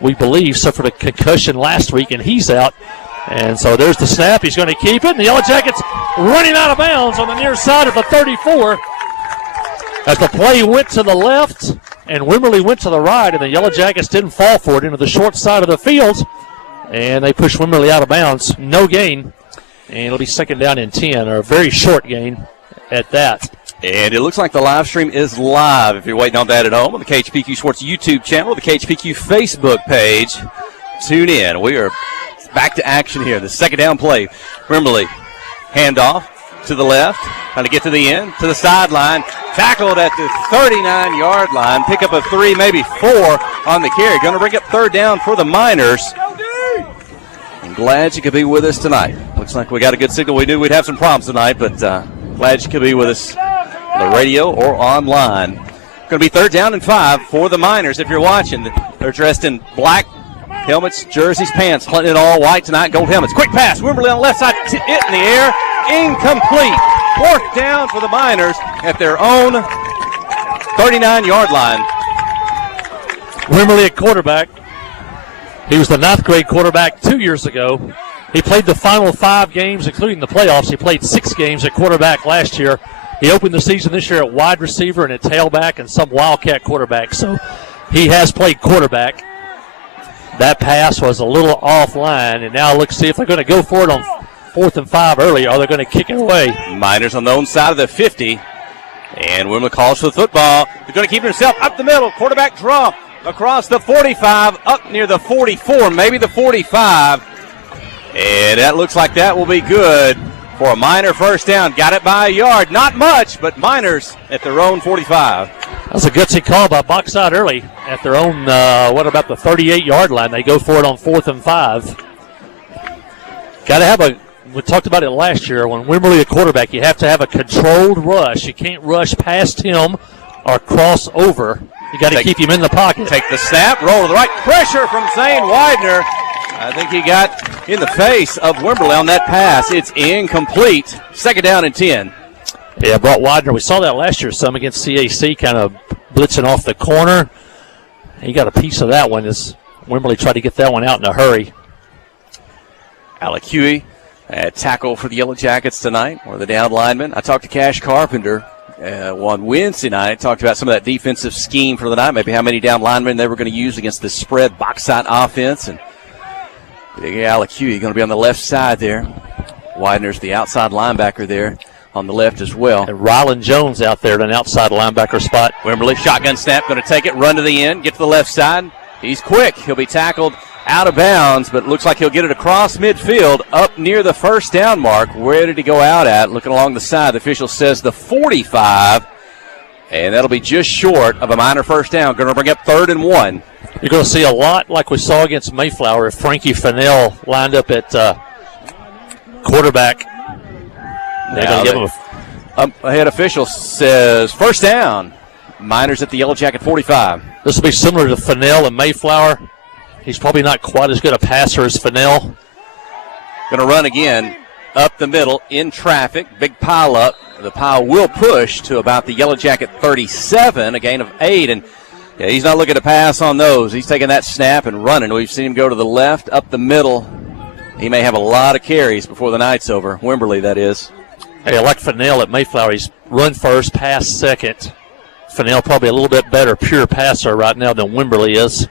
we believe, suffered a concussion last week, and he's out. And so there's the snap. He's going to keep it. And the Yellow Jackets running out of bounds on the near side of the 34. As the play went to the left and Wimberley went to the right, and the Yellow Jackets didn't fall for it into the short side of the field. And they pushed Wimberley out of bounds. No gain. And it'll be second down and 10, or a very short gain at that. And it looks like the live stream is live if you're waiting on that at home on the KHPQ Sports YouTube channel, the KHPQ Facebook page. Tune in. We are back to action here. The second down play. Wimberley, handoff to the left, trying to get to the end, to the sideline. Tackled at the 39-yard line. Pick up a 3, maybe 4 on the carry. Going to bring up third down for the Miners. I'm glad you could be with us tonight. Looks like we got a good signal. We knew we'd have some problems tonight, but glad you could be with us on the radio or online. Going to be third down and 5 for the Miners if you're watching. They're dressed in black helmets, jerseys, pants, hunting it all white tonight, gold helmets. Quick pass, Wimberley on the left side, it in the air, incomplete. Fourth down for the Miners at their own 39-yard line. Wimberley at quarterback. He was the 9th grade quarterback 2 years ago. He played the final 5 games, including the playoffs. He played 6 games at quarterback last year. He opened the season this year at wide receiver and at tailback and some Wildcat quarterback. So he has played quarterback. That pass was a little offline, and now let's see if they're going to go for it on 4th and 5 early, or they're going to kick it away. Miners on the own side of the 50, and Wimberley calls for the football. They're going to keep it himself up the middle. Quarterback draw across the 45, up near the 44, maybe the 45. And that looks like that will be good for a Miner first down. Got it by a yard. Not much, but Miners at their own 45. That's a gutsy call by Boxside early at their own, what about the 38-yard line? They go for it on 4th and 5. Got to have we talked about it last year, when Wimberley a quarterback, you have to have a controlled rush. You can't rush past him or cross over. You got to keep him in the pocket. Take the snap, roll to the right. Pressure from Zane Widener. I think he got in the face of Wimberley on that pass. It's incomplete. Second down and 10. Yeah, brought Widener. We saw that last year some against CAC, kind of blitzing off the corner. He got a piece of that one as Wimberley tried to get that one out in a hurry. Alec Huey, tackle for the Yellow Jackets tonight, one of the down linemen. I talked to Cash Carpenter on Wednesday night. Talked about some of that defensive scheme for the night, maybe how many down linemen they were going to use against the spread Boxside offense. And big Alec Huey going to be on the left side there. Widener's the outside linebacker there on the left as well. And Rylan Jones out there at an outside linebacker spot. Wimberley, shotgun snap, going to take it, run to the end, get to the left side. He's quick. He'll be tackled out of bounds, but looks like he'll get it across midfield up near the first down mark. Where did he go out at? Looking along the side, the official says the 45, and that'll be just short of a Miner first down. Going to bring up 3rd and 1. You're going to see a lot like we saw against Mayflower if Frankie Fennell lined up at quarterback. They're going to give him a head official says first down. Miners at the Yellow Jacket 45. This will be similar to Fennell and Mayflower. He's probably not quite as good a passer as Fennell. Going to run again up the middle in traffic. Big pile up. The pile will push to about the Yellow Jacket 37, a gain of 8. And yeah, he's not looking to pass on those. He's taking that snap and running. We've seen him go to the left, up the middle. He may have a lot of carries before the night's over. Wimberley, that is. Hey, I like Fennell at Mayflower. He's run first, pass second. Fennell probably a little bit better pure passer right now than Wimberley is.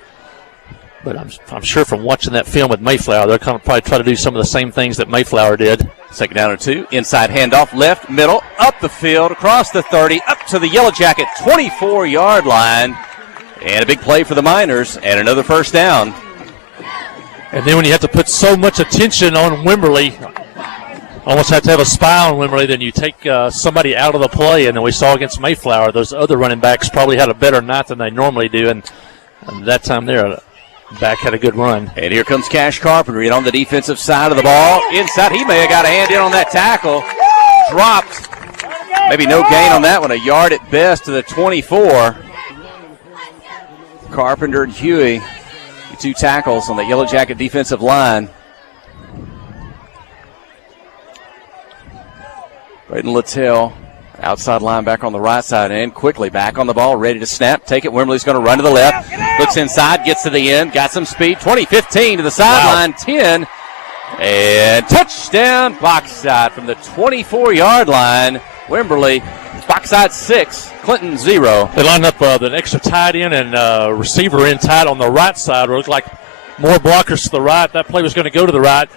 But I'm sure from watching that film with Mayflower, they're going to probably try to do some of the same things that Mayflower did. Second down and 2. Inside handoff, left, middle, up the field, across the 30, up to the Yellow Jacket 24-yard line. And a big play for the Miners and another first down. And then when you have to put so much attention on Wimberley, almost have to have a spy on Wimberley, then you take somebody out of the play. And then we saw against Mayflower, those other running backs probably had a better night than they normally do. And that time there, back had a good run. And here comes Cash Carpenter in on the defensive side of the ball. Inside, he may have got a hand in on that tackle. Dropped. Maybe no gain on that one. A yard at best to the 24. Carpenter and Huey, the 2 tackles on the Yellow Jacket defensive line. Braden Littell Outside linebacker on the right side and quickly back on the ball, ready to snap. Take it. Wimberly's going to run to the left. Looks inside, gets to the end, got some speed. 20-15 to the sideline, 10. And touchdown, Boxside from the 24-yard line. Wimberley, Boxside 6, Clinton 0. They lined up the extra tight end and receiver in tight on the right side. It looked like more blockers to the right. That play was going to go to the right.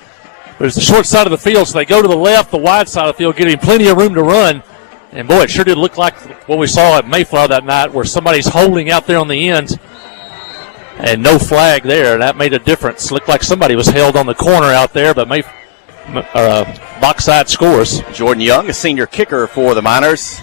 But it's the short side of the field, so they go to the left, the wide side of the field, giving plenty of room to run. And, boy, it sure did look like what we saw at Mayflower that night where somebody's holding out there on the end and no flag there. That made a difference. Looked like somebody was held on the corner out there, but Boxside scores. Jordan Young, a senior kicker for the Miners.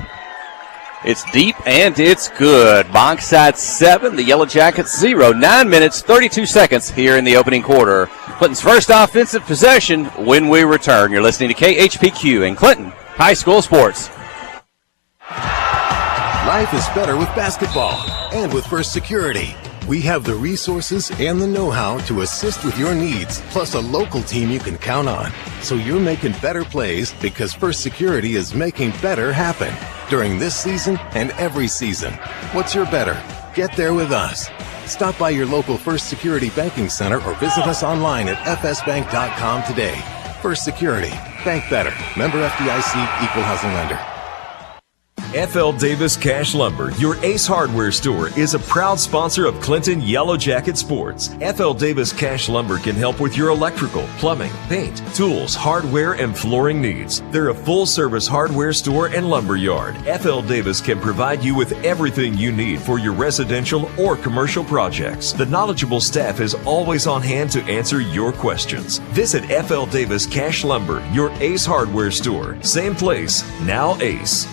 It's deep and it's good. Boxside 7, the Yellow Jackets 0. 9 minutes, 32 seconds here in the opening quarter. Clinton's first offensive possession when we return. You're listening to KHPQ and Clinton High School Sports. Life is better with basketball and with First Security. We have the resources and the know-how to assist with your needs, plus a local team you can count on. So you're making better plays because First Security is making better happen during this season and every season. What's your better? Get there with us. Stop by your local First Security Banking Center or visit us online at fsbank.com today. First Security. Bank better. Member FDIC, Equal Housing Lender. F.L. Davis Cash Lumber, your Ace Hardware store, is a proud sponsor of Clinton Yellow Jacket Sports. F.L. Davis Cash Lumber can help with your electrical, plumbing, paint, tools, hardware, and flooring needs. They're a full-service hardware store and lumber yard. F.L. Davis can provide you with everything you need for your residential or commercial projects. The knowledgeable staff is always on hand to answer your questions. Visit F.L. Davis Cash Lumber, your Ace Hardware store. Same place, now Ace.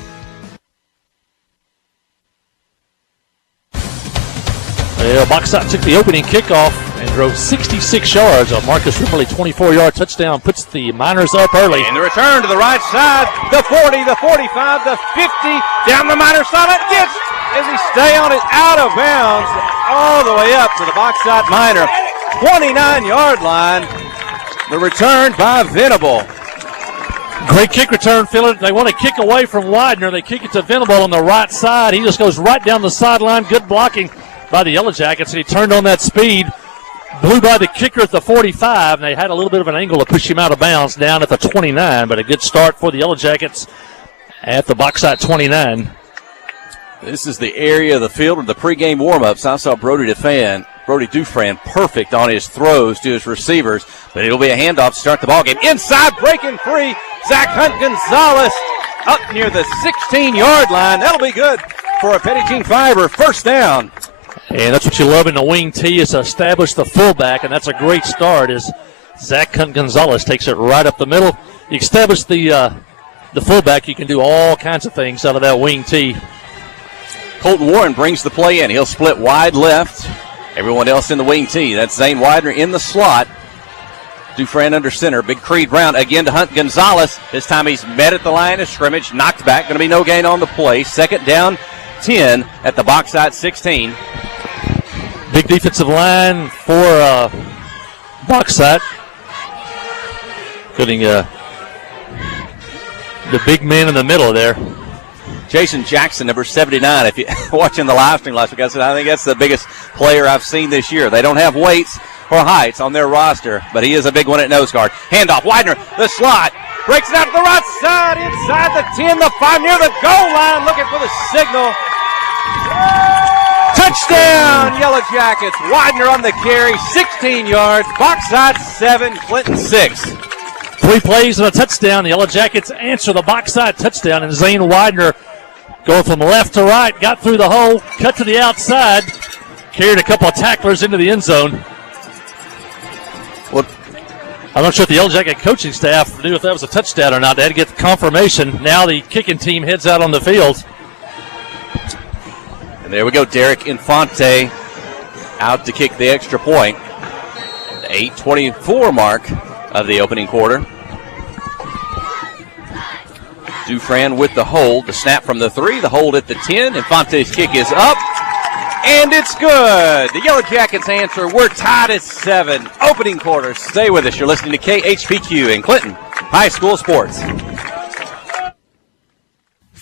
Well, Boxside took the opening kickoff and drove 66 yards. A Marcus Wimberly 24-yard touchdown puts the Miners up early. And the return to the right side, the 40, the 45, the 50, down the Miners side. Gets, as he stay on it, out of bounds, all the way up to the Boxside Miner 29-yard line. The return by Venable. Great kick return, Phil. They want to kick away from Widener. They kick it to Venable on the right side. He just goes right down the sideline. Good blocking by the Yellow Jackets, and he turned on that speed, blew by the kicker at the 45, and they had a little bit of an angle to push him out of bounds down at the 29, but a good start for the Yellow Jackets at the Boxside 29. This is the area of the field of the pregame warm-ups. I saw Brody Dufresne perfect on his throws to his receivers, but it'll be a handoff to start the ballgame. Inside, breaking free, Zach Hunt-Gonzalez up near the 16-yard line. That'll be good for a Petit Jean Fiber first down. And that's what you love in the wing tee is to establish the fullback, and that's a great start as Zach Hunt-Gonzalez takes it right up the middle. You establish the fullback, you can do all kinds of things out of that wing tee. Colton Warren brings the play in. He'll split wide left. Everyone else in the wing tee. That's Zane Widener in the slot. Dufresne under center. Big Creed Brown again to Hunt-Gonzalez. This time he's met at the line of scrimmage. Knocked back. Going to be no gain on the play. Second down, 10 at the Boxside 16. Big defensive line for Boxside. Putting the big man in the middle there. Jason Jackson, number 79. If you're watching the live stream last week, I said I think that's the biggest player I've seen this year. They don't have weights or heights on their roster, but he is a big one at nose guard. Handoff, Widener, the slot. Breaks it out to the right side, inside the 10, the 5, near the goal line, looking for the signal. Touchdown, Yellow Jackets. Widener on the carry, 16 yards. Boxside 7, Clinton 6. 3 plays and a touchdown. The Yellow Jackets answer the Boxside touchdown, and Zane Widener going from left to right, got through the hole, cut to the outside, carried a couple of tacklers into the end zone. Well, I'm not sure if the Yellow Jacket coaching staff knew if that was a touchdown or not. They had to get the confirmation. Now the kicking team heads out on the field. And there we go, Derek Infante out to kick the extra point. The 8:24 mark of the opening quarter. Dufresne with the hold, the snap from the 3, the hold at the 10. Infante's kick is up, and it's good. The Yellow Jackets answer. We're tied at 7. Opening quarter. Stay with us. You're listening to KHPQ in Clinton High School Sports.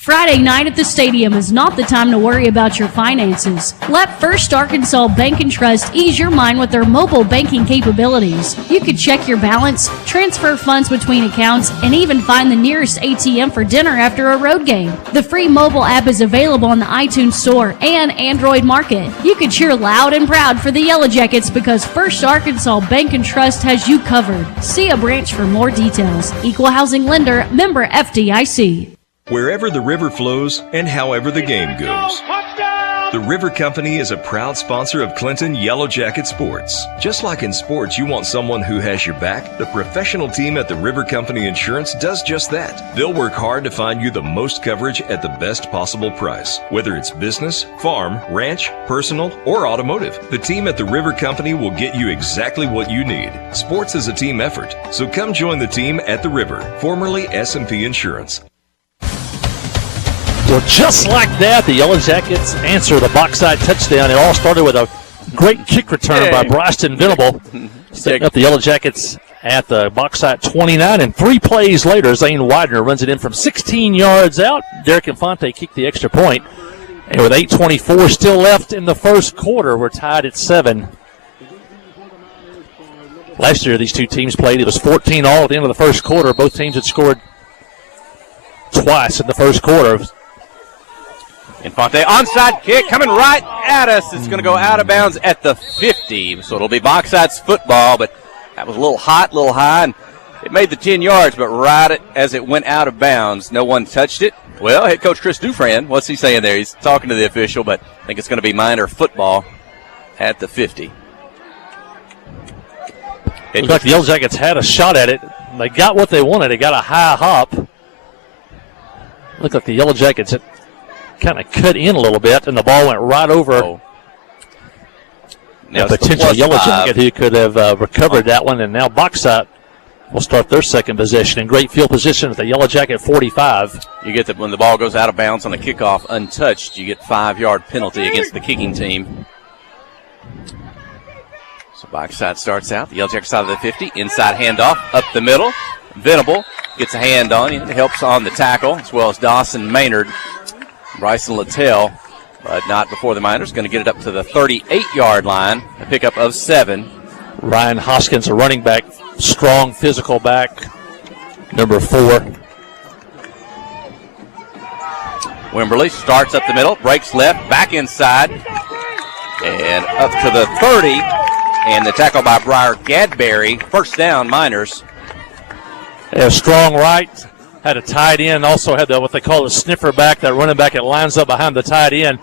Friday night at the stadium is not the time to worry about your finances. Let First Arkansas Bank and Trust ease your mind with their mobile banking capabilities. You can check your balance, transfer funds between accounts, and even find the nearest ATM for dinner after a road game. The free mobile app is available on the iTunes Store and Android Market. You can cheer loud and proud for the Yellow Jackets because First Arkansas Bank and Trust has you covered. See a branch for more details. Equal housing lender, member FDIC. Wherever the river flows and however the game goes. The River Company is a proud sponsor of Clinton Yellow Jacket Sports. Just like in sports, you want someone who has your back. The professional team at the River Company Insurance does just that. They'll work hard to find you the most coverage at the best possible price. Whether it's business, farm, ranch, personal, or automotive, the team at the River Company will get you exactly what you need. Sports is a team effort, so come join the team at the River, formerly S&P Insurance. Well, just like that, the Yellow Jackets answer the Boxside touchdown. It all started with a great kick return by Bryson Venable, setting up the Yellow Jackets at the Boxside 29. And 3 plays later, Zane Widener runs it in from 16 yards out. Derek Infante kicked the extra point. And with 8:24 still left in the first quarter, we're tied at 7. Last year, these two teams played. It was 14 all at the end of the first quarter. Both teams had scored twice in the first quarter. Infante, onside kick coming right at us. It's going to go out of bounds at the 50. So it'll be Boxside's football, but that was a little hot, a little high, and it made the 10 yards, but right as it went out of bounds, no one touched it. Well, head coach Chris Dufran, what's he saying there? He's talking to the official, but I think it's going to be Minor football at the 50. Looks like the Yellow Jackets had a shot at it. They got what they wanted. They got a high hop. Looked like the Yellow Jackets had kind of cut in a little bit, and the ball went right over a potential Yellow Jacket who could have recovered that one. And now Boxside will start their second possession in great field position at the Yellow Jacket 45. You get that when the ball goes out of bounds on a kickoff untouched, you get 5-yard penalty against the kicking team. So Boxside starts out, the Yellow Jacket side of the 50, inside handoff, up the middle. Venable gets a hand on him, helps on the tackle, as well as Dawson Maynard. Bryson Littell, but not before the Miners. Going to get it up to the 38-yard line, a pickup of 7. Ryan Hoskins, a running back, strong physical back, number 4. Wimberly starts up the middle, breaks left, back inside, and up to the 30. And the tackle by Briar Gadberry. First down, Miners. A strong right. Had a tight end, also had what they call a sniffer back, that running back that lines up behind the tight end.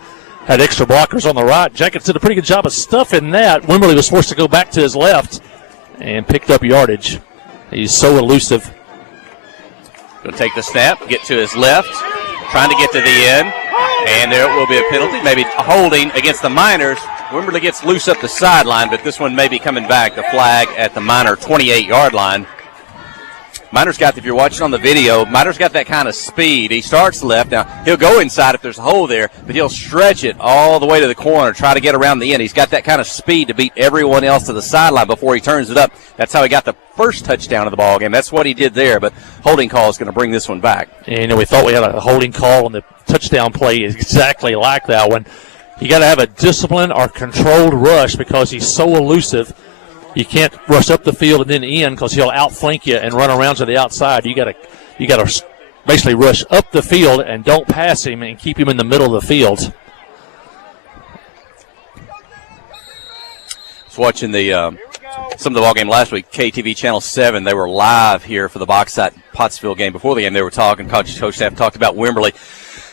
Had extra blockers on the right. Jackets did a pretty good job of stuffing that. Wimberly was forced to go back to his left and picked up yardage. He's so elusive. Going to take the snap, get to his left, trying to get to the end, and there will be a penalty, maybe a holding against the Miners. Wimberly gets loose up the sideline, but this one may be coming back. The flag at the Miner 28-yard line. Miner's got, if you're watching on the video, Miner's got that kind of speed. He starts left. Now, he'll go inside if there's a hole there, but he'll stretch it all the way to the corner, try to get around the end. He's got that kind of speed to beat everyone else to the sideline before he turns it up. That's how he got the first touchdown of the ball game. That's what he did there, but holding call is going to bring this one back. And we thought we had a holding call on the touchdown play exactly like that one. You got to have a disciplined or controlled rush because he's so elusive. You can't rush up the field and then in because he'll outflank you and run around to the outside. You got to basically rush up the field and don't pass him and keep him in the middle of the field. I was watching some of the ball game last week. KTV Channel 7. They were live here for the Boxside Pottsville game. Before the game, they were talking. Coach staff talked about Wimberly.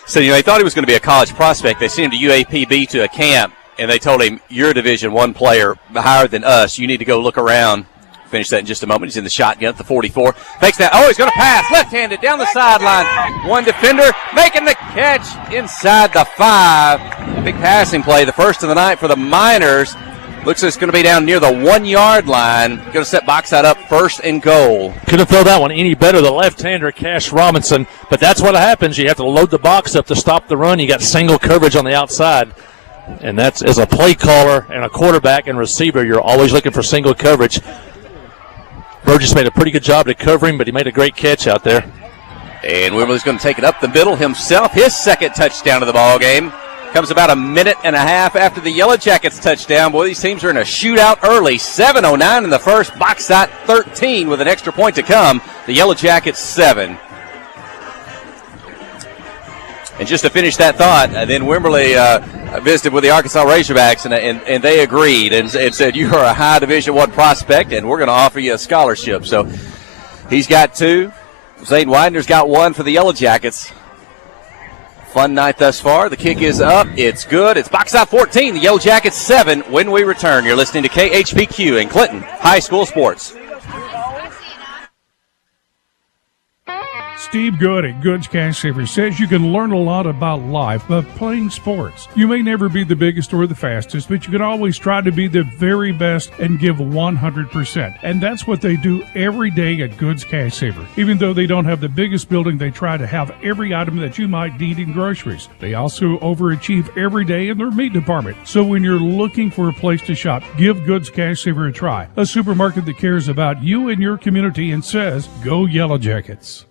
So they thought he was going to be a college prospect. They sent him to UAPB to a camp. And they told him, you're a Division I player higher than us. You need to go look around. Finish that in just a moment. He's in the shotgun at the 44. Fakes that. Oh, he's going to pass. Left-handed down the sideline. One defender making the catch inside the 5. Big passing play. The first of the night for the Miners. Looks like it's going to be down near the 1-yard line. Going to set Boxside up 1st and goal. Couldn't throw that one any better, the left-hander, Cash Robinson. But that's what happens. You have to load the box up to stop the run. You got single coverage on the outside. And that's, as a play caller and a quarterback and receiver, you're always looking for single coverage. Burgess made a pretty good job to cover him, but he made a great catch out there. And Wimberley's going to take it up the middle himself. His second touchdown of the ball game comes about a minute and a half after the Yellow Jackets touchdown. Boy, these teams are in a shootout early. 7:09 in the first. Boxside 13 with an extra point to come. The Yellow Jackets 7. And just to finish that thought, then Wimberley visited with the Arkansas Razorbacks, and they agreed and said, you are a high Division I prospect, and we're going to offer you a scholarship. So he's got 2. Zayden Widener's got 1 for the Yellow Jackets. Fun night thus far. The kick is up. It's good. It's Boxside 14, the Yellow Jackets 7. When we return, you're listening to KHPQ in Clinton High School Sports. Steve Good at Goods Cash Savers says you can learn a lot about life by playing sports. You may never be the biggest or the fastest, but you can always try to be the very best and give 100%. And that's what they do every day at Goods Cash Saver. Even though they don't have the biggest building, they try to have every item that you might need in groceries. They also overachieve every day in their meat department. So when you're looking for a place to shop, give Goods Cash Saver a try. A supermarket that cares about you and your community and says, go Yellow Jackets.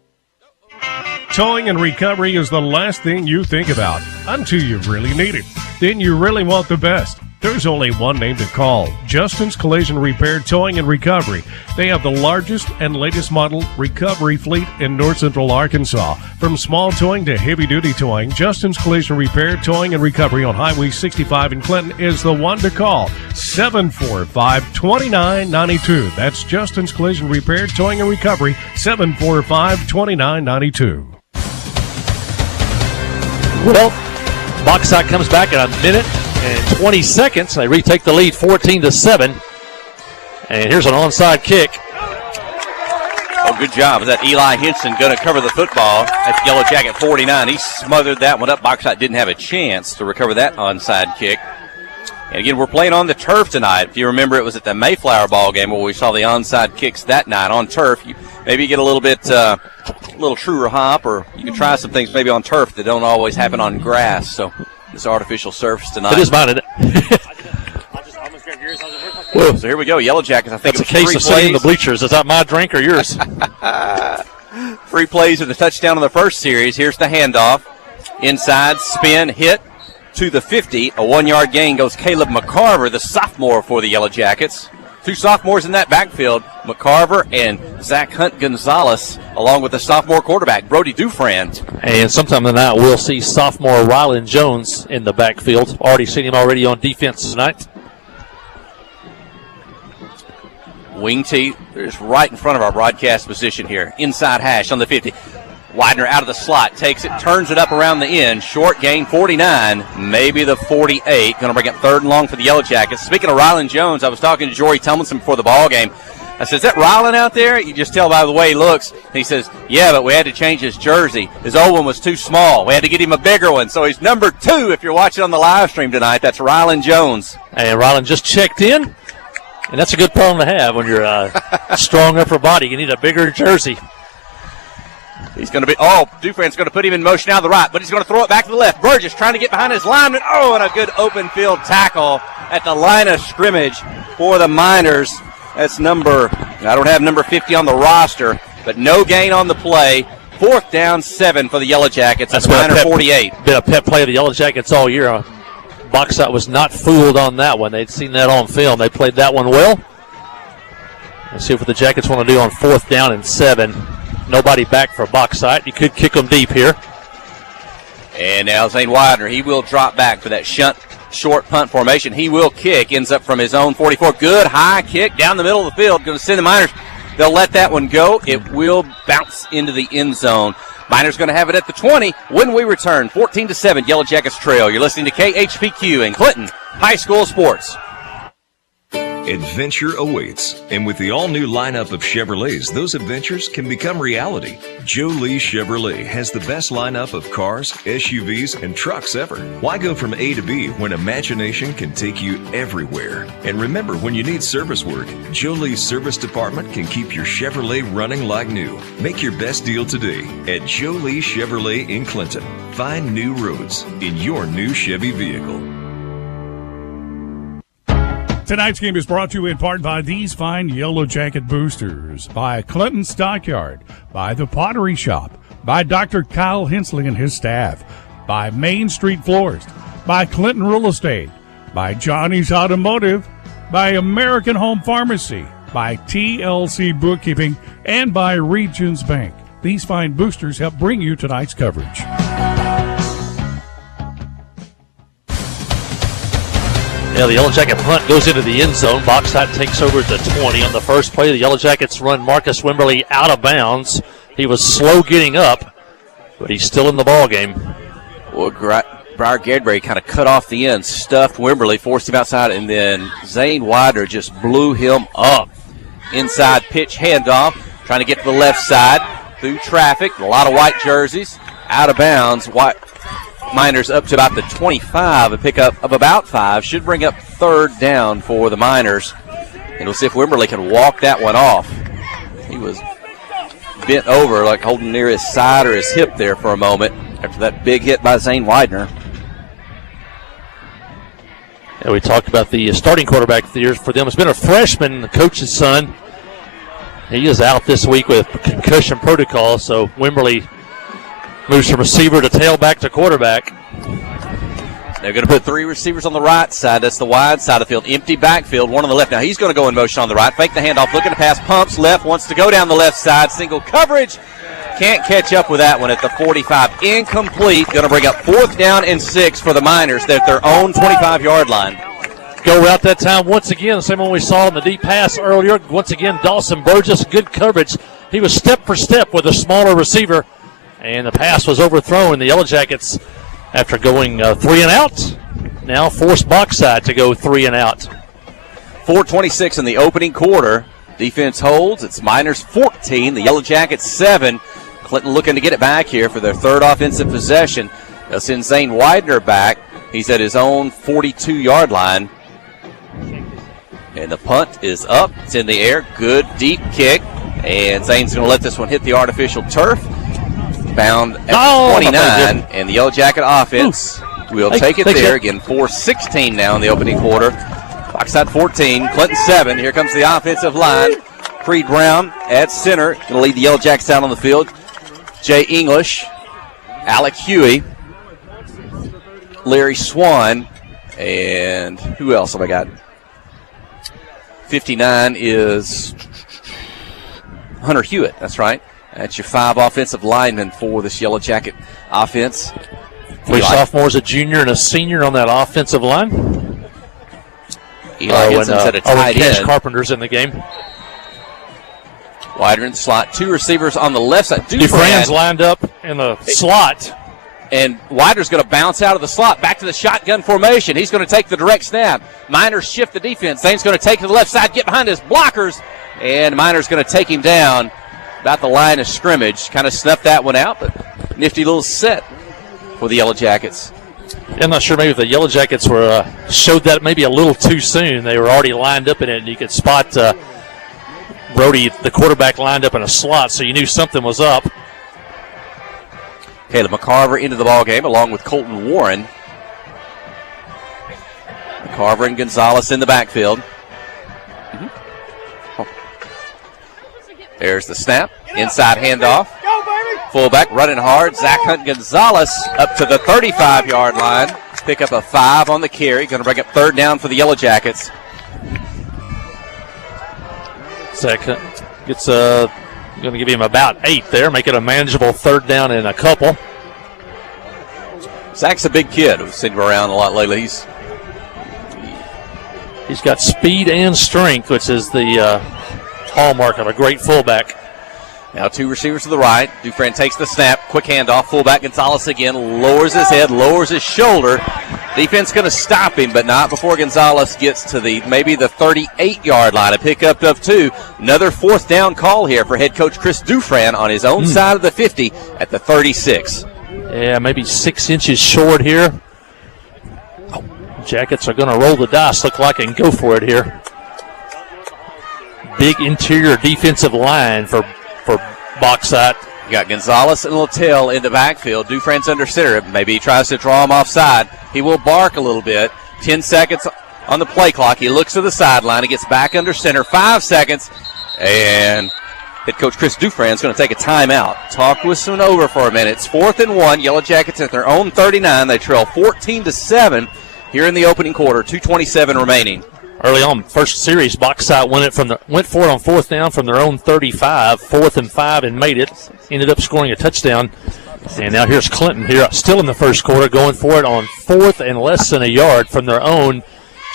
Towing and recovery is the last thing you think about until you really need it. Then you really want the best. There's only one name to call, Justin's Collision Repair Towing and Recovery. They have the largest and latest model recovery fleet in North Central Arkansas. From small towing to heavy-duty towing, Justin's Collision Repair Towing and Recovery on Highway 65 in Clinton is the one to call, 745-2992. That's Justin's Collision Repair Towing and Recovery, 745-2992. Well, Boxside comes back in a minute and 20 seconds. They retake the lead 14-7. And here's an onside kick. Oh, good job. Is that Eli Henson going to cover the football? That's Yellow Jacket 49. He smothered that one up. Boxside didn't have a chance to recover that onside kick. And again, we're playing on the turf tonight. If you remember, it was at the Mayflower ball game where we saw the onside kicks that night on turf. Maybe you get a little bit, a little truer hop, or you can try some things maybe on turf that don't always happen on grass. So this artificial surface tonight. It is mine, isn't it? So here we go. Yellow Jackets. I think that's a case of sitting in the bleachers. Is that my drink or yours? 3 plays of the touchdown on the first series. Here's the handoff. Inside, spin, hit to the 50. A 1-yard gain goes Caleb McCarver, the sophomore for the Yellow Jackets. 2 sophomores in that backfield, McCarver and Zach Hunt Gonzalez, along with the sophomore quarterback, Brody Dufran. And sometime tonight we'll see sophomore Rylan Jones in the backfield. Already seen him already on defense tonight. Wing tee is right in front of our broadcast position here. Inside hash on the 50. Widener out of the slot, takes it, turns it up around the end. Short gain, 49, maybe the 48. Going to bring it 3rd and long for the Yellow Jackets. Speaking of Rylan Jones, I was talking to Jory Tomlinson before the ball game. I said, is that Rylan out there? You just tell by the way he looks. And he says, yeah, but we had to change his jersey. His old one was too small. We had to get him a bigger one. So he's number 2 if you're watching on the live stream tonight. That's Rylan Jones. And Rylan just checked in. And that's a good problem to have when you're a strong upper body. You need a bigger jersey. He's going to be, Dufran's going to put him in motion out of the right, but he's going to throw it back to the left. Burgess trying to get behind his lineman. Oh, and a good open field tackle at the line of scrimmage for the Miners. That's I don't have number 50 on the roster, but no gain on the play. 4th down, 7 for the Yellow Jackets. That's Miner 48. Been a pet play of the Yellow Jackets all year. Boxside was not fooled on that one. They'd seen that on film. They played that one well. Let's see what the Jackets want to do on 4th down and 7. Nobody back for Boxside. You could kick them deep here. And now Zane Widener, he will drop back for that short punt formation. He will kick, ends up from his own 44. Good high kick down the middle of the field. Going to send the Miners. They'll let that one go. It will bounce into the end zone. Miners going to have it at the 20 when we return. 14-7, Yellow Jackets trail. You're listening to KHPQ in Clinton High School Sports. Adventure awaits, and with the all-new lineup of Chevrolets, those adventures can become reality. Joe Lee Chevrolet has the best lineup of cars, SUVs, and trucks ever. Why go from A to B when imagination can take you everywhere? And remember, when you need service work, Joe Lee's service department can keep your Chevrolet running like new. Make your best deal today at Joe Lee Chevrolet in Clinton. Find new roads in your new Chevy vehicle. Tonight's game is brought to you in part by these fine Yellow Jacket boosters, by Clinton Stockyard, by the Pottery Shop, by Dr. Kyle Hensley and his staff, by Main Street Florist, by Clinton Real Estate, by Johnny's Automotive, by American Home Pharmacy, by TLC Bookkeeping, and by Regions Bank. These fine boosters help bring you tonight's coverage. Yeah, the Yellow Jacket punt goes into the end zone. Boxside takes over at the 20 on the first play. The Yellow Jackets run Marcus Wimberly out of bounds. He was slow getting up, but he's still in the ball game. Well, Briar Gadbury kind of cut off the end, stuffed Wimberly, forced him outside, and then Zane Wider just blew him up. Inside pitch handoff, trying to get to the left side through traffic. A lot of white jerseys, out of bounds. Miners up to about the 25, a pickup of about 5. Should bring up third down for the Miners. And we'll see if Wimberly can walk that one off. He was bent over, like holding near his side or his hip there for a moment after that big hit by Zane Widener. Yeah, we talked about the starting quarterback for them. It's been a freshman, the coach's son. He is out this week with concussion protocol, so Wimberly moves from receiver to tailback to quarterback. They're going to put 3 receivers on the right side. That's the wide side of the field. Empty backfield, one on the left. Now he's going to go in motion on the right. Fake the handoff, looking to pass, pumps left, wants to go down the left side. Single coverage. Can't catch up with that one at the 45. Incomplete. Going to bring up 4th down and 6 for the Miners. They're at their own 25-yard line. Go route that time once again, the same one we saw in the deep pass earlier. Once again, Dawson Burgess, good coverage. He was step for step with a smaller receiver, and the pass was overthrown. The Yellow Jackets, after going 3 and out, now force Boxside to go 3 and out. 4:26 in the opening quarter. Defense holds. It's Miners 14, the Yellow Jackets 7. Clinton looking to get it back here for their 3rd offensive possession. They'll send Zane Widener back. He's at his own 42-yard line. And the punt is up. It's in the air. Good deep kick. And Zane's going to let this one hit the artificial turf. Bound at 29. And the Yellow Jacket offense will take it there. Again, 4:16 now in the opening quarter. Boxside 14, Clinton 7. Here comes the offensive line. Creed Brown at center. Going to lead the Yellow Jackets out on the field. Jay English, Alec Huey, Larry Swan, and who else have I got? 59 is Hunter Hewitt. That's right. That's your 5 offensive linemen for this Yellow Jacket offense. 3 sophomores, a junior, and a senior on that offensive line. Eli Henson's at a tight end. Carpenter's in the game. Wider in the slot. 2 receivers on the left side. Dufran's lined up in the slot. And Wider's going to bounce out of the slot back to the shotgun formation. He's going to take the direct snap. Miners shift the defense. Zane's going to take to the left side, get behind his blockers, and Miners going to take him down about the line of scrimmage. Kind of snuffed that one out, but nifty little set for the Yellow Jackets. I'm not sure maybe if the Yellow Jackets were showed that maybe a little too soon. They were already lined up in it, and you could spot Brody, the quarterback, lined up in a slot, so you knew something was up. Caleb McCarver into the ball game along with Colton Warren. McCarver and Gonzalez in the backfield. There's the snap. Inside handoff. Fullback running hard. Zach Hunt Gonzalez up to the 35-yard line. Pick up a 5 on the carry. Going to bring up 3rd down for the Yellow Jackets. Zach Hunt gets going to give him about 8 there, make it a manageable 3rd down and a couple. Zach's a big kid. We've seen him around a lot lately. He's got speed and strength, which is the hallmark of a great fullback. Now 2 receivers to the right. Dufran takes the snap. Quick handoff. Fullback Gonzalez again. Lowers his head, lowers his shoulder. Defense going to stop him, but not before Gonzalez gets to maybe the 38-yard line. A pickup of 2. Another 4th down call here for head coach Chris Dufran on his own side of the 50 at the 36. Yeah, maybe 6 inches short here. Jackets are going to roll the dice, look like, and go for it here. Big interior defensive line for Boxside. You got Gonzalez and Littell in the backfield. Dufran's under center. Maybe he tries to draw him offside. He will bark a little bit. 10 seconds on the play clock. He looks to the sideline. He gets back under center. 5 seconds. And Head coach Chris Dufresne is going to take a timeout. Talk with Sonova for a minute. It's 4th and 1. Yellow Jackets at their own 39. They trail 14-7 here in the opening quarter. 2:27 remaining. Early on, first series, Boxside went for it on 4th down from their own 35, 4th and 5, and made it. Ended up scoring a touchdown. And now here's Clinton here, still in the first quarter, going for it on 4th and less than a yard from their own,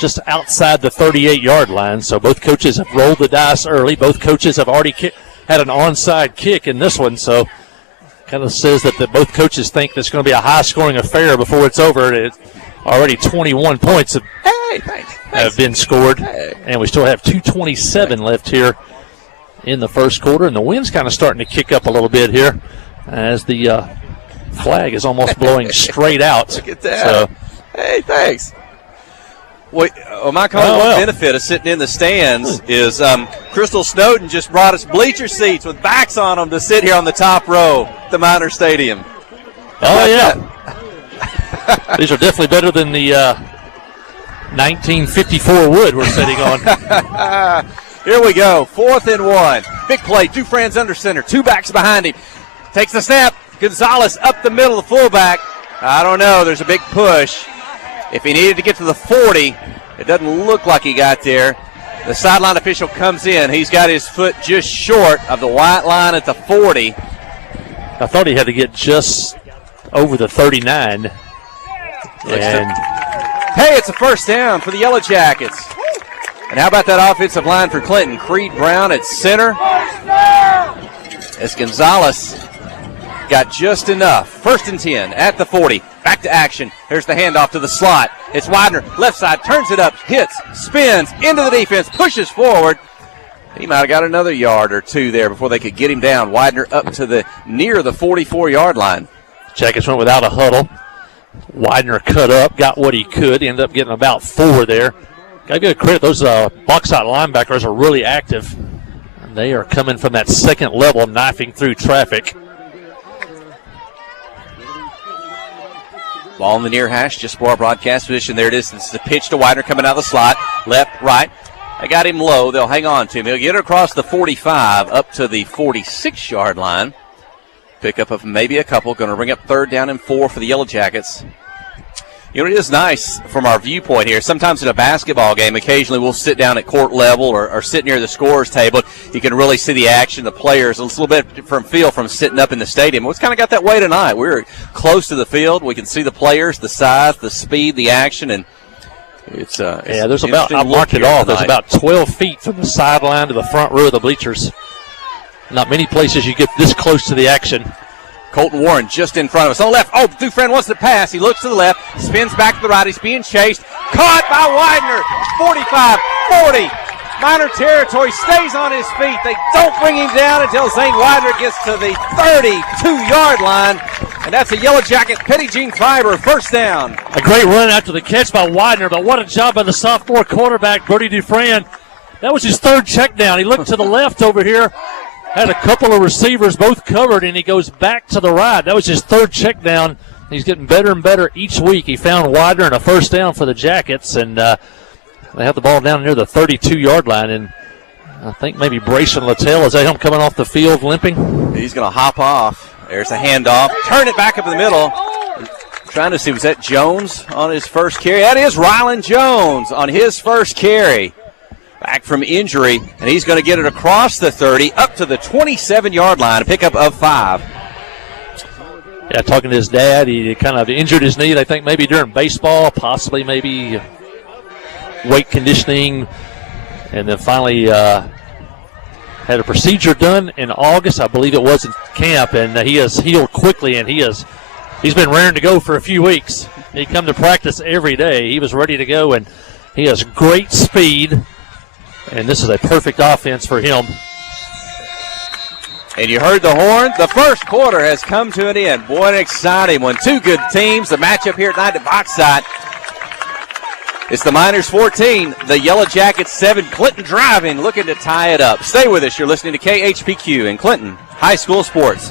just outside the 38-yard line. So both coaches have rolled the dice early. Both coaches have already had an onside kick in this one. So kind of says that both coaches think it's going to be a high-scoring affair before it's over. It's already 21 points have been scored, and we still have 2:27 left here in the first quarter. And the wind's kind of starting to kick up a little bit here as the flag is almost blowing straight out. Look at that. So, hey, thanks. Well, my benefit of sitting in the stands is Crystal Snowden just brought us bleacher seats with backs on them to sit here on the top row at the Minor Stadium. Oh, yeah. These are definitely better than the 1954 wood we're sitting on. Here we go. 4th and 1. Big play. Dufresne's under center. 2 backs behind him. Takes the snap. Gonzalez up the middle, the fullback. I don't know. There's a big push. If he needed to get to the 40, it doesn't look like he got there. The sideline official comes in. He's got his foot just short of the white line at the 40. I thought he had to get just over the 39. And hey, it's a first down for the Yellow Jackets. And how about that offensive line for Clinton? Creed Brown at center. As Gonzalez got just enough. 1st and 10 at the 40. Back to action. Here's the handoff to the slot. It's Widener. Left side. Turns it up. Hits. Spins. Into the defense. Pushes forward. He might have got another yard or two there before they could get him down. Widener up to near the 44-yard line. Jackets went without a huddle. Widener cut up. Got what he could. Ended up getting about 4 there. Got to give credit. Those Boxside linebackers are really active. And they are coming from that second level, knifing through traffic. Ball in the near hash, just for our broadcast position. There it is. It's the pitch to Widener coming out of the slot. Left, right. They got him low. They'll hang on to him. He'll get it across the 45 up to the 46-yard line. Pickup of maybe a couple. Going to bring up 3rd down and 4 for the Yellow Jackets. You know, it is nice from our viewpoint here. Sometimes in a basketball game, occasionally we'll sit down at court level or sit near the scorer's table. You can really see the action, the players. It's a little bit from feel from sitting up in the stadium. It's kind of got that way tonight. We're close to the field. We can see the players, the size, the speed, the action, and it's there's about, I marked it off, there's about 12 feet from the sideline to the front row of the bleachers. Not many places you get this close to the action. Colton Warren just in front of us. On the left. Oh, Dufresne wants to pass. He looks to the left. Spins back to the right. He's being chased. Caught by Widener. 45, 40. Minor territory. Stays on his feet. They don't bring him down until Zane Widener gets to the 32-yard line. And that's a Yellow Jacket Petty Jean Fiber. First down. A great run after the catch by Widener, but what a job by the sophomore quarterback, Brody Dufresne. That was his 3rd check down. He looked to the left over here. Had a couple of receivers both covered, and he goes back to the right. That was his 3rd check down. He's getting better and better each week. He found Widener and a first down for the Jackets, and they have the ball down near the 32-yard line. And I think maybe Brayson Littell, is that him coming off the field limping? He's going to hop off. There's a handoff. Turn it back up in the middle. Trying to see, was that Jones on his first carry? That is Rylan Jones on his first carry. Back from injury, and he's going to get it across the 30 up to the 27-yard line, a pickup of 5. Yeah, talking to his dad, he kind of injured his knee, I think maybe during baseball, possibly maybe weight conditioning, and then finally had a procedure done in August, I believe it was in camp, and he has healed quickly, and he's been raring to go for a few weeks. He'd come to practice every day. He was ready to go, and he has great speed. And this is a perfect offense for him. And you heard the horn. The first quarter has come to an end. Boy, an exciting one. 2 good teams. The matchup here tonight at Boxside. It's the Miners 14, the Yellow Jackets 7. Clinton driving, looking to tie it up. Stay with us. You're listening to KHPQ in Clinton High School Sports.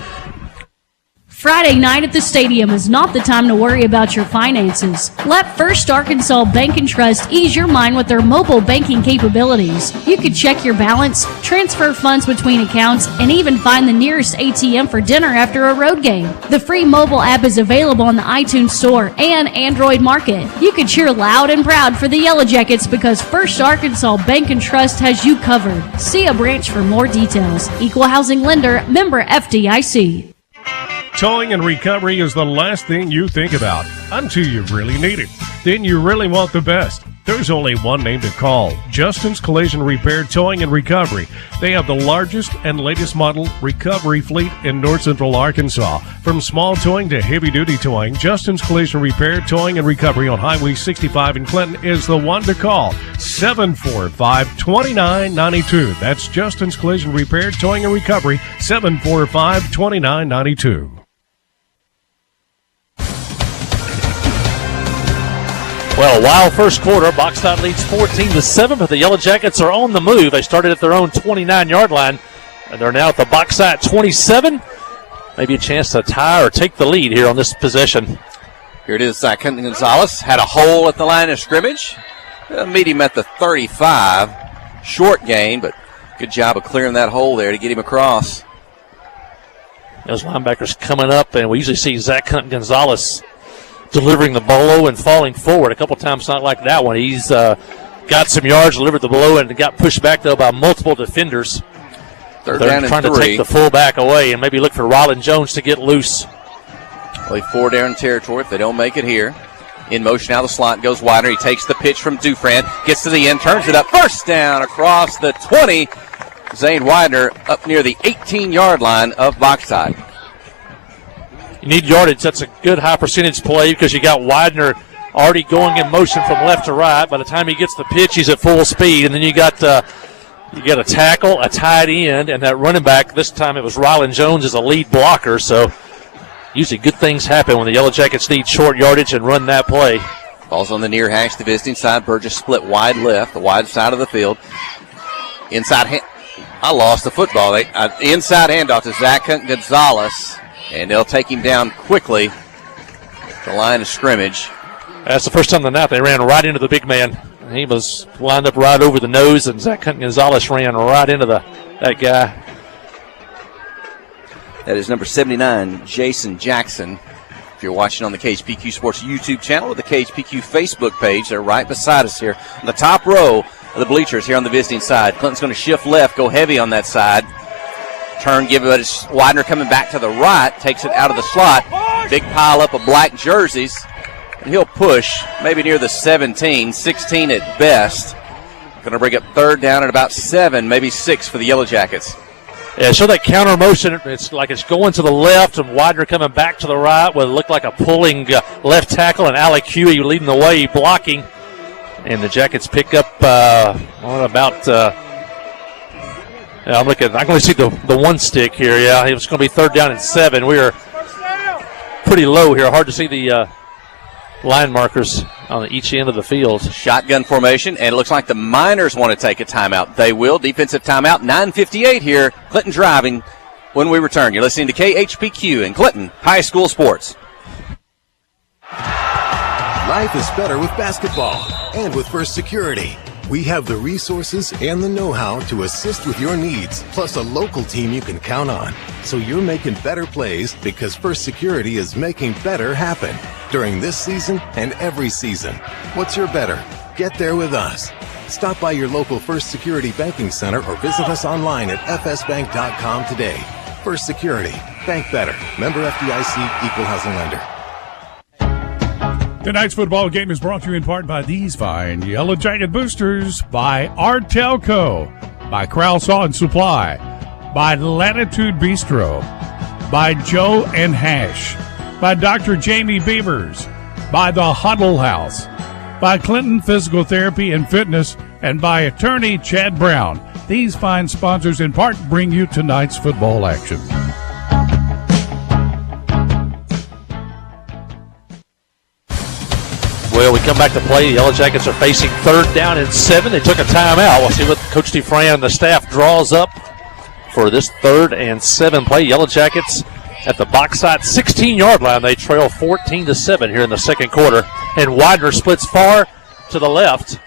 Friday night at the stadium is not the time to worry about your finances. Let First Arkansas Bank and Trust ease your mind with their mobile banking capabilities. You can check your balance, transfer funds between accounts, and even find the nearest ATM for dinner after a road game. The free mobile app is available on the iTunes Store and Android Market. You can cheer loud and proud for the Yellow Jackets because First Arkansas Bank and Trust has you covered. See a branch for more details. Equal housing lender, member FDIC. Towing and recovery is the last thing you think about until you really need it. Then you really want the best. There's only one name to call: Justin's Collision Repair, Towing and Recovery. They have the largest and latest model recovery fleet in North Central Arkansas. From small towing to heavy-duty towing, Justin's Collision Repair, Towing and Recovery on Highway 65 in Clinton is the one to call. 745-2992. That's Justin's Collision Repair, Towing and Recovery, 745-2992. Well, a wild first quarter. Boxside leads 14-7, but the Yellow Jackets are on the move. They started at their own 29-yard line, and they're now at the Boxside 27. Maybe a chance to tie or take the lead here on this possession. Here it is. Quentin Gonzalez had a hole at the line of scrimmage. Meet him at the 35. Short gain, but good job of clearing that hole there to get him across. Those linebackers coming up, and we usually see Zach Gonzalez delivering the bolo and falling forward. A couple times not like that one. He's got some yards, delivered the bolo, and got pushed back, though, by multiple defenders. They're trying to take the fullback away and maybe look for Rylan Jones to get loose. Only 4 down territory if they don't make it here. In motion out of the slot goes Widener. He takes the pitch from Dufran, gets to the end, turns it up. First down across the 20. Zane Widener up near the 18-yard line of Boxside. You need yardage. That's a good high percentage play because you got Widener already going in motion from left to right. By the time he gets the pitch, he's at full speed. And then you got a tackle, a tight end, and that running back. This time it was Rylan Jones as a lead blocker. So usually good things happen when the Yellow Jackets need short yardage and run that play. Ball's on the near hash, the visiting side. Burgess split wide left, the wide side of the field. Inside I lost the football. Inside handoff to Zach Gonzalez. And they'll take him down quickly. The line of scrimmage. That's the first time of the night they ran right into the big man. He was lined up right over the nose, and Zach Gonzalez ran right into that guy. That is number 79, Jason Jackson. If you're watching on the KHPQ Sports YouTube channel or the KHPQ Facebook page, they're right beside us here on the top row of the bleachers here on the visiting side. Clinton's going to shift left, go heavy on that side. Turn, give it. Widener coming back to the right, takes it out of the slot. Big pile up of black jerseys, and he'll push maybe near the 17, 16 at best. Going to bring up third down at about 7, maybe 6 for the Yellow Jackets. Yeah, show that counter motion. It's like it's going to the left, and Widener coming back to the right. What looked like a pulling left tackle, and Alec Huey leading the way, blocking. And the Jackets pick up I'm going to see the one stick here. Yeah, it was going to be third down and 7. We are pretty low here. Hard to see the line markers on each end of the field. Shotgun formation, and it looks like the Miners want to take a timeout. They will. Defensive timeout. 9:58 here. Clinton driving when we return. You're listening to KHPQ in Clinton High School Sports. Life is better with basketball and with First Security. We have the resources and the know-how to assist with your needs, plus a local team you can count on. So you're making better plays because First Security is making better happen during this season and every season. What's your better? Get there with us. Stop by your local First Security Banking Center or visit us online at fsbank.com today. First Security. Bank better. Member FDIC, Equal Housing Lender. Tonight's football game is brought to you in part by these fine Yellow Jacket boosters, by Artelco, by Crowell Saw and Supply, by Latitude Bistro, by Joe and Hash, by Dr. Jamie Beavers, by The Huddle House, by Clinton Physical Therapy and Fitness, and by attorney Chad Brown. These fine sponsors in part bring you tonight's football action. Well, we come back to play. The Yellow Jackets are facing third down and 7. They took a timeout. We'll see what Coach DeFran and the staff draws up for this 3rd and 7 play. Yellow Jackets at the Boxside 16-yard line. They trail 14-7 here in the second quarter. And Widener splits far to the left.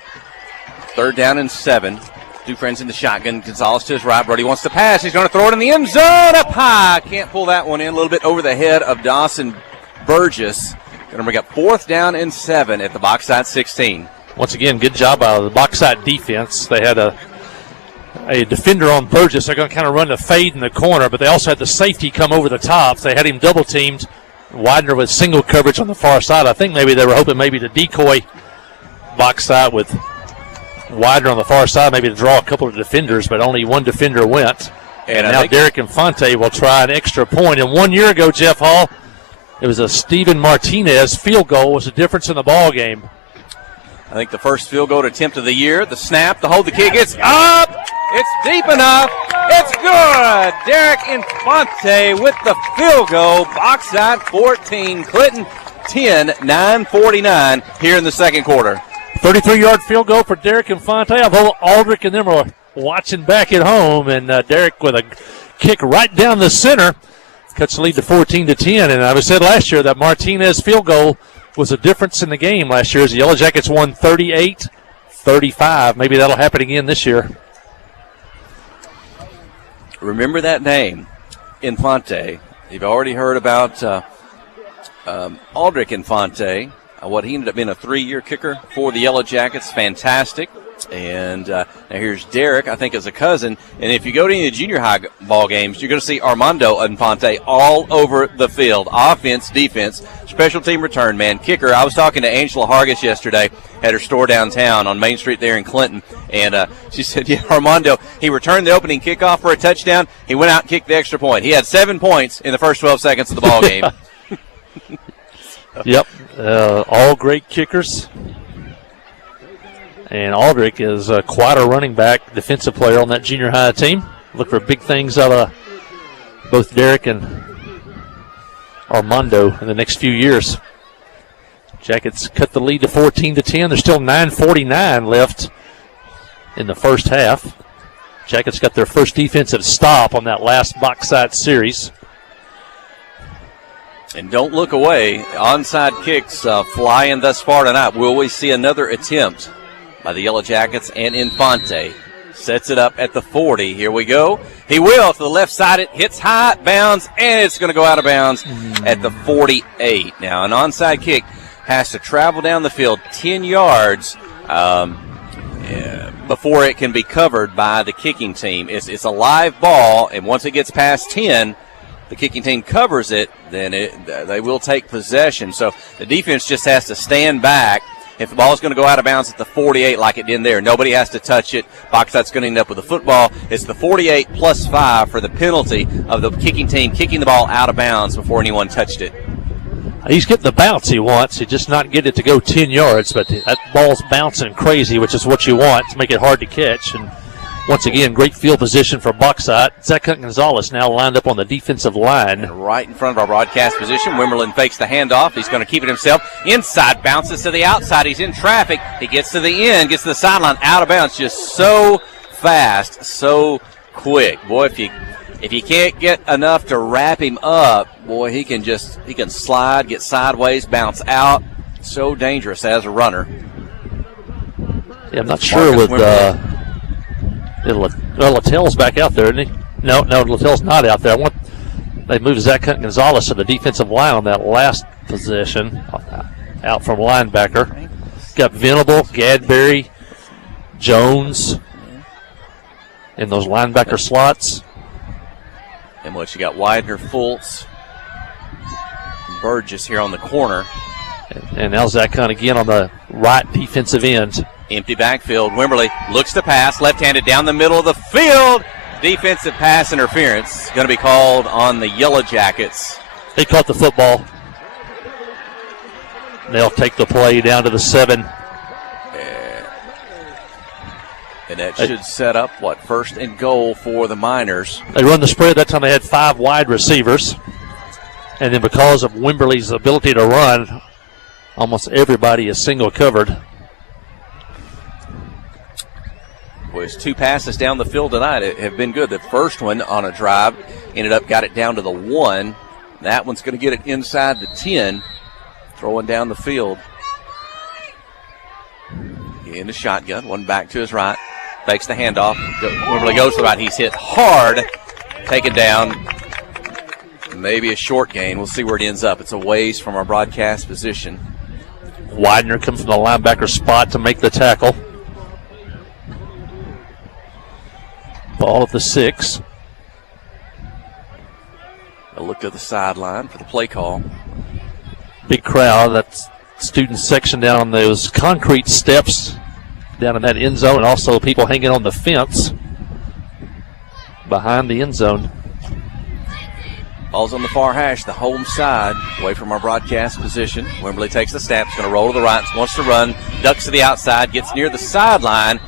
3rd down and 7. Dufresne's in the shotgun. Gonzalez to his right. Brody wants to pass. He's going to throw it in the end zone up high. Can't pull that one in. A little bit over the head of Dawson Burgess. Going to bring up 4th down and 7 at the Boxside 16. Once again, good job by the Boxside defense. They had a defender on Burgess. They're going to kind of run the fade in the corner, but they also had the safety come over the top. They had him double-teamed. Widener with single coverage on the far side. I think maybe they were hoping maybe to decoy Boxside with Widener on the far side, maybe to draw a couple of defenders, but only one defender went. And now Derek Infante will try an extra point. And 1 year ago, Jeff Hall, it was a Steven Martinez field goal was the difference in the ball game. I think the first field goal attempt of the year. The snap, the hold, the kick. It's up. It's deep enough. It's good. Derek Infante with the field goal. Boxside 14, Clinton 10, 9:49 here in the second quarter. 33-yard field goal for Derek Infante. Although Aldrich and them are watching back at home, and Derek with a kick right down the center cuts the lead to 14-10. And I said last year that Martinez field goal was a difference in the game last year as the Yellow Jackets won 38-35. Maybe that'll happen again this year. Remember that name, Infante. You've already heard about Aldrich Infante, what he ended up being a 3-year kicker for the Yellow Jackets. Fantastic. And now here's Derek, I think, as a cousin. And if you go to any of the junior high ball games, you're going to see Armando Infante all over the field. Offense, defense, special team return man, kicker. I was talking to Angela Hargis yesterday at her store downtown on Main Street there in Clinton. And she said, yeah, Armando, he returned the opening kickoff for a touchdown. He went out and kicked the extra point. He had 7 points in the first 12 seconds of the ball game. Yep, all great kickers. And Aldrich is quite a running back, defensive player on that junior high team. Look for big things out of both Derek and Armando in the next few years. Jackets cut the lead to 14-10. There's still 9:49 left in the first half. Jackets got their first defensive stop on that last Boxside series. And don't look away. Onside kicks flying thus far tonight. Will we see another attempt by the Yellow Jackets? And Infante sets it up at the 40. Here we go. He will to the left side. It hits high, bounds, and it's going to go out of bounds at the 48. Now, an onside kick has to travel down the field 10 yards before it can be covered by the kicking team. It's a live ball, and once it gets past 10, the kicking team covers it, then they will take possession. So the defense just has to stand back. If the ball is going to go out of bounds at the 48 like it did there, nobody has to touch it. Boxside's going to end up with the football. It's the 48 plus 5 for the penalty of the kicking team kicking the ball out of bounds before anyone touched it. He's getting the bounce he wants. He just not get it to go 10 yards, but that ball's bouncing crazy, which is what you want to make it hard to catch. And once again, great field position for Boxside. Zach Gonzalez now lined up on the defensive line. And right in front of our broadcast position, Wimberlin fakes the handoff. He's going to keep it himself. Inside, bounces to the outside. He's in traffic. He gets to the end, gets to the sideline, out of bounds. Just so fast, so quick. Boy, if you can't get enough to wrap him up, boy, he can slide, get sideways, bounce out. So dangerous as a runner. Yeah, I'm not sure with Littell's back out there, isn't he? No, Littell's not out there. They moved Zach Gonzalez to the defensive line on that last possession, out from linebacker. Got Venable, Gadberry, Jones in those linebacker slots. And what you got, Widener, Fultz, Burgess here on the corner. And now Zach Hunt again on the right defensive end. Empty backfield. Wimberly looks to pass, left-handed down the middle of the field. Defensive pass interference going to be called on the Yellow Jackets. They caught the football. They'll take the play down to the 7. And that should set up, first and goal for the Miners. They run the spread. That time they had 5 wide receivers. And then because of Wimberly's ability to run, almost everybody is single covered. Was 2 passes down the field tonight have been good. The first one on a drive got it down to the 1. That one's going to get it inside the 10, throwing down the field. In the shotgun, one back to his right, fakes the handoff. Wimberley goes to the right. He's hit hard, taken down. Maybe a short gain. We'll see where it ends up. It's a ways from our broadcast position. Widener comes from the linebacker spot to make the tackle. Ball at the 6. A look to the sideline for the play call. Big crowd. That's student section down on those concrete steps down in that end zone, and also people hanging on the fence behind the end zone. Ball's on the far hash, the home side, away from our broadcast position. Wimberley takes the snap, going to roll to the right, wants to run, ducks to the outside, gets near the sideline,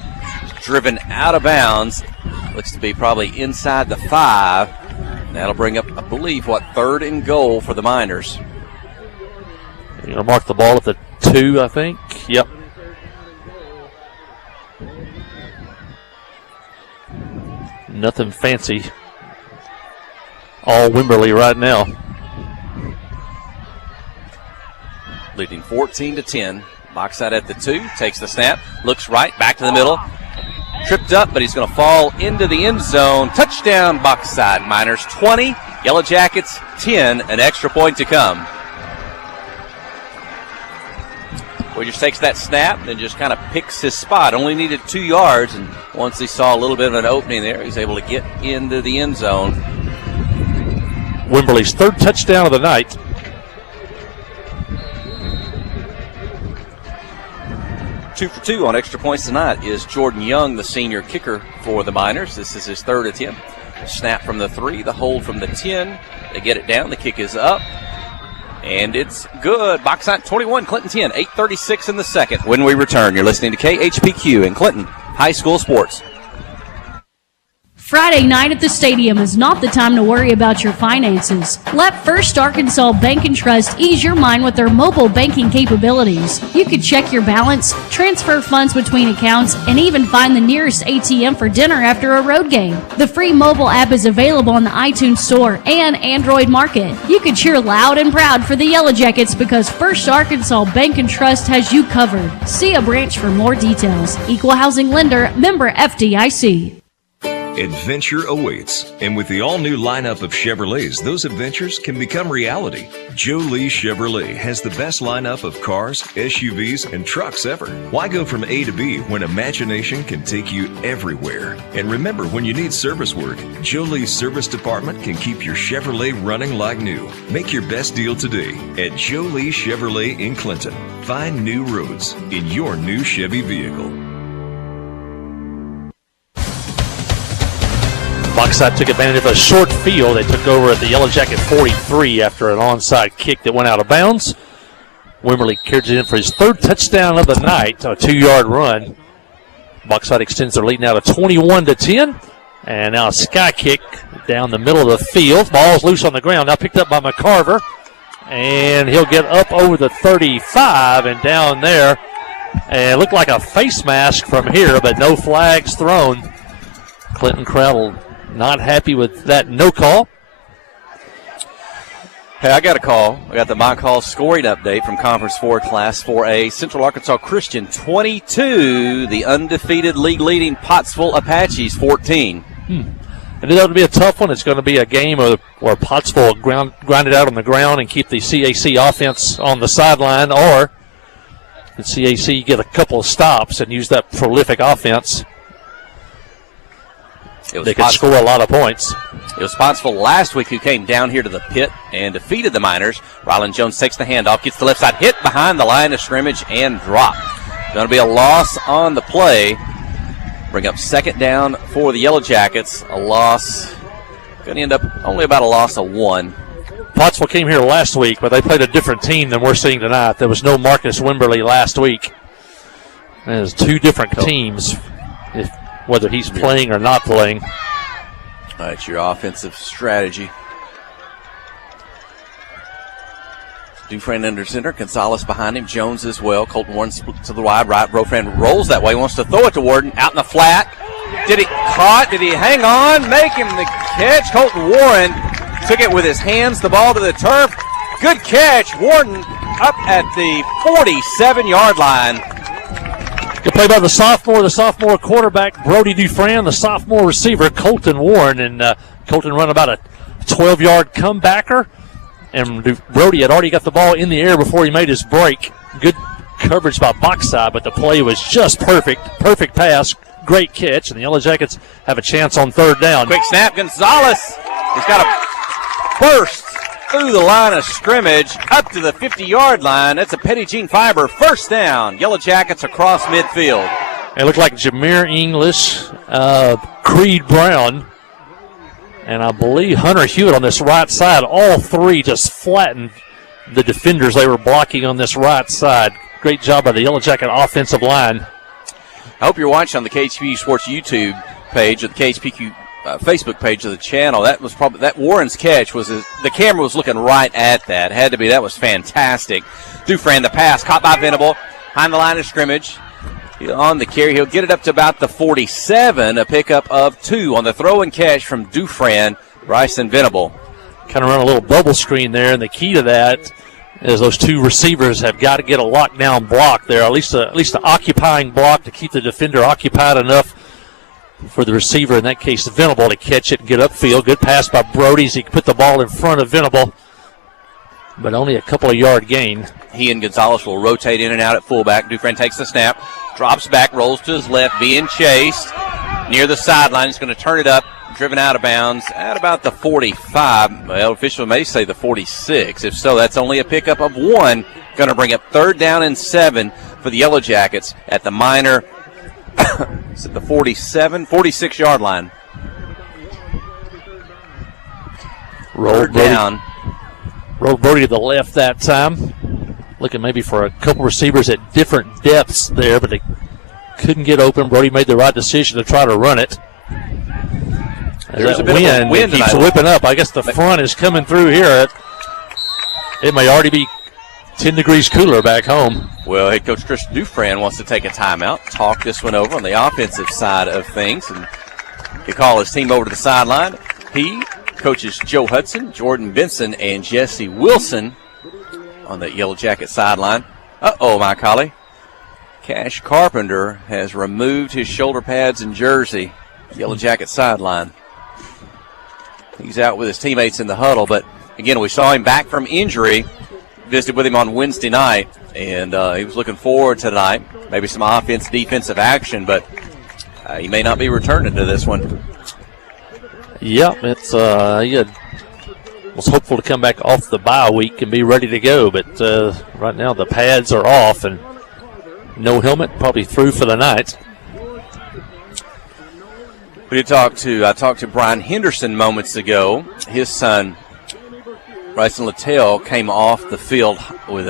driven out of bounds. Looks to be probably inside the 5. That'll bring up, I believe, 3rd and goal for the Miners. You're going to mark the ball at the 2, I think. Yep. Nothing fancy. All Wimberley right now. Leading 14-10. Boxside at the 2. Takes the snap. Looks right. Back to the middle. Tripped up, but he's going to fall into the end zone. Touchdown, Boxside. Miners 20. Yellow Jackets 10. An extra point to come. He just takes that snap and just kind of picks his spot. Only needed 2 yards, and once he saw a little bit of an opening there, he's able to get into the end zone. Wimberley's 3rd touchdown of the night. Two for 2 on extra points tonight is Jordan Young, the senior kicker for the Miners. This is his 3rd attempt. Snap from the 3, the hold from the 10. They get it down. The kick is up. And it's good. Boxside 21, Clinton 10, 8:36 in the second. When we return, you're listening to KHPQ in Clinton High School Sports. Friday night at the stadium is not the time to worry about your finances. Let First Arkansas Bank and Trust ease your mind with their mobile banking capabilities. You can check your balance, transfer funds between accounts, and even find the nearest ATM for dinner after a road game. The free mobile app is available on the iTunes Store and Android Market. You can cheer loud and proud for the Yellow Jackets because First Arkansas Bank and Trust has you covered. See a branch for more details. Equal housing lender, member FDIC. Adventure awaits, and with the all-new lineup of Chevrolets, those adventures can become reality. Joe Lee Chevrolet has the best lineup of cars, SUVs, and trucks ever. Why go from A to B when imagination can take you everywhere? And remember, when you need service work, Joe Lee's service department can keep your Chevrolet running like new. Make your best deal today at Joe Lee Chevrolet in Clinton. Find new roads in your new Chevy vehicle. Boxside took advantage of a short field. They took over at the Yellow Jacket 43 after an onside kick that went out of bounds. Wimberley carries it in for his 3rd touchdown of the night, a 2-yard run. Boxside extends their lead now to 21-10. And now a sky kick down the middle of the field. Ball's loose on the ground, now picked up by McCarver. And he'll get up over the 35 and down there. And it looked like a face mask from here, but no flags thrown. Clinton crowd not happy with that no call. Hey, I got a call. I got the My Call scoring update from Conference 4 Class 4A. Central Arkansas Christian 22, the undefeated league-leading Pottsville Apaches 14. And it'll be a tough one. It's going to be a game where Pottsville grind it out on the ground and keep the CAC offense on the sideline, or the CAC get a couple of stops and use that prolific offense. They could score a lot of points. It was Pottsville last week who came down here to the pit and defeated the Miners. Rylan Jones takes the handoff, gets the left side, hit behind the line of scrimmage, and dropped. Going to be a loss on the play. Bring up 2nd down for the Yellow Jackets. A loss. Going to end up only about a loss of 1. Pottsville came here last week, but they played a different team than we're seeing tonight. There was no Marcus Wimberley last week. There's 2 different teams. Whether he's playing or not playing. That's your offensive strategy. Dufresne under center, Gonzalez behind him, Jones as well. Colton Warren to the wide right. Rofran rolls that way, wants to throw it to Warden. Out in the flat. Did he hang on? Making the catch. Colton Warren Took it with his hands, the ball to the turf. Good catch. Warden up at the 47-yard line. Good play by the sophomore quarterback, Brody Dufresne, the sophomore receiver, Colton Warren. And Colton run about a 12-yard comebacker. And Brody had already got the ball in the air before he made his break. Good coverage by Boxside, but the play was just perfect. Perfect pass, great catch, and the Yellow Jackets have a chance on third down. Quick snap, Gonzalez. He's got a burst through the line of scrimmage up to the 50-yard line. That's a Petty Jean Fiber first down. Yellow Jackets across midfield. It looked like Jameer English, Creed Brown, and I believe Hunter Hewitt on this right side. All three just flattened the defenders they were blocking on this right side. Great job by the Yellow Jacket offensive line. I hope you're watching on the KHPQ Sports YouTube page or the KHPQ Facebook page of the channel. That was probably that Warren's catch was the camera was looking right at that. It had to be. That was fantastic. Dufresne, the pass caught by Venable behind the line of scrimmage. On the carry, he'll get it up to about the 47. A pickup of 2 on the throw and catch from Dufresne, Bryson Venable. Kind of run a little bubble screen there, and the key to that is those two receivers have got to get a lockdown block there, at least an occupying block to keep the defender occupied enough for the receiver, in that case Venable, to catch it and get upfield. Good pass by Brody as he put the ball in front of Venable, but only a couple of yard gain. He and Gonzalez will rotate in and out at fullback. Dufresne takes the snap, drops back, rolls to his left, being chased near the sideline. He's going to turn it up, driven out of bounds at about the 45. Well, official may say the 46. If so, that's only a pickup of 1. Going to bring up third down and 7 for the Yellow Jackets at the minor, it's at the 46-yard line. Rolled down. Rolled Brody to the left that time. Looking maybe for a couple receivers at different depths there, but they couldn't get open. Brody made the right decision to try to run it. There's a bit of wind keeps whipping up. I guess the front is coming through here. It may already be 10 degrees cooler back home. Well, head coach Chris Dufresne wants to take a timeout, talk this one over on the offensive side of things, and he call his team over to the sideline. He coaches Joe Hudson, Jordan Benson, and Jesse Wilson on the Yellow Jacket sideline. Uh-oh, my collie. Cash Carpenter has removed his shoulder pads and jersey. Yellow Jacket sideline. He's out with his teammates in the huddle, but again, we saw him back from injury. Visited with him on Wednesday night, and he was looking forward to tonight. Maybe some defensive action, but he may not be returning to this one. Yep, it's he was hopeful to come back off the bye week and be ready to go, but right now the pads are off and no helmet, probably through for the night. I talked to Brian Henderson moments ago. His son, Bryson Littell, came off the field with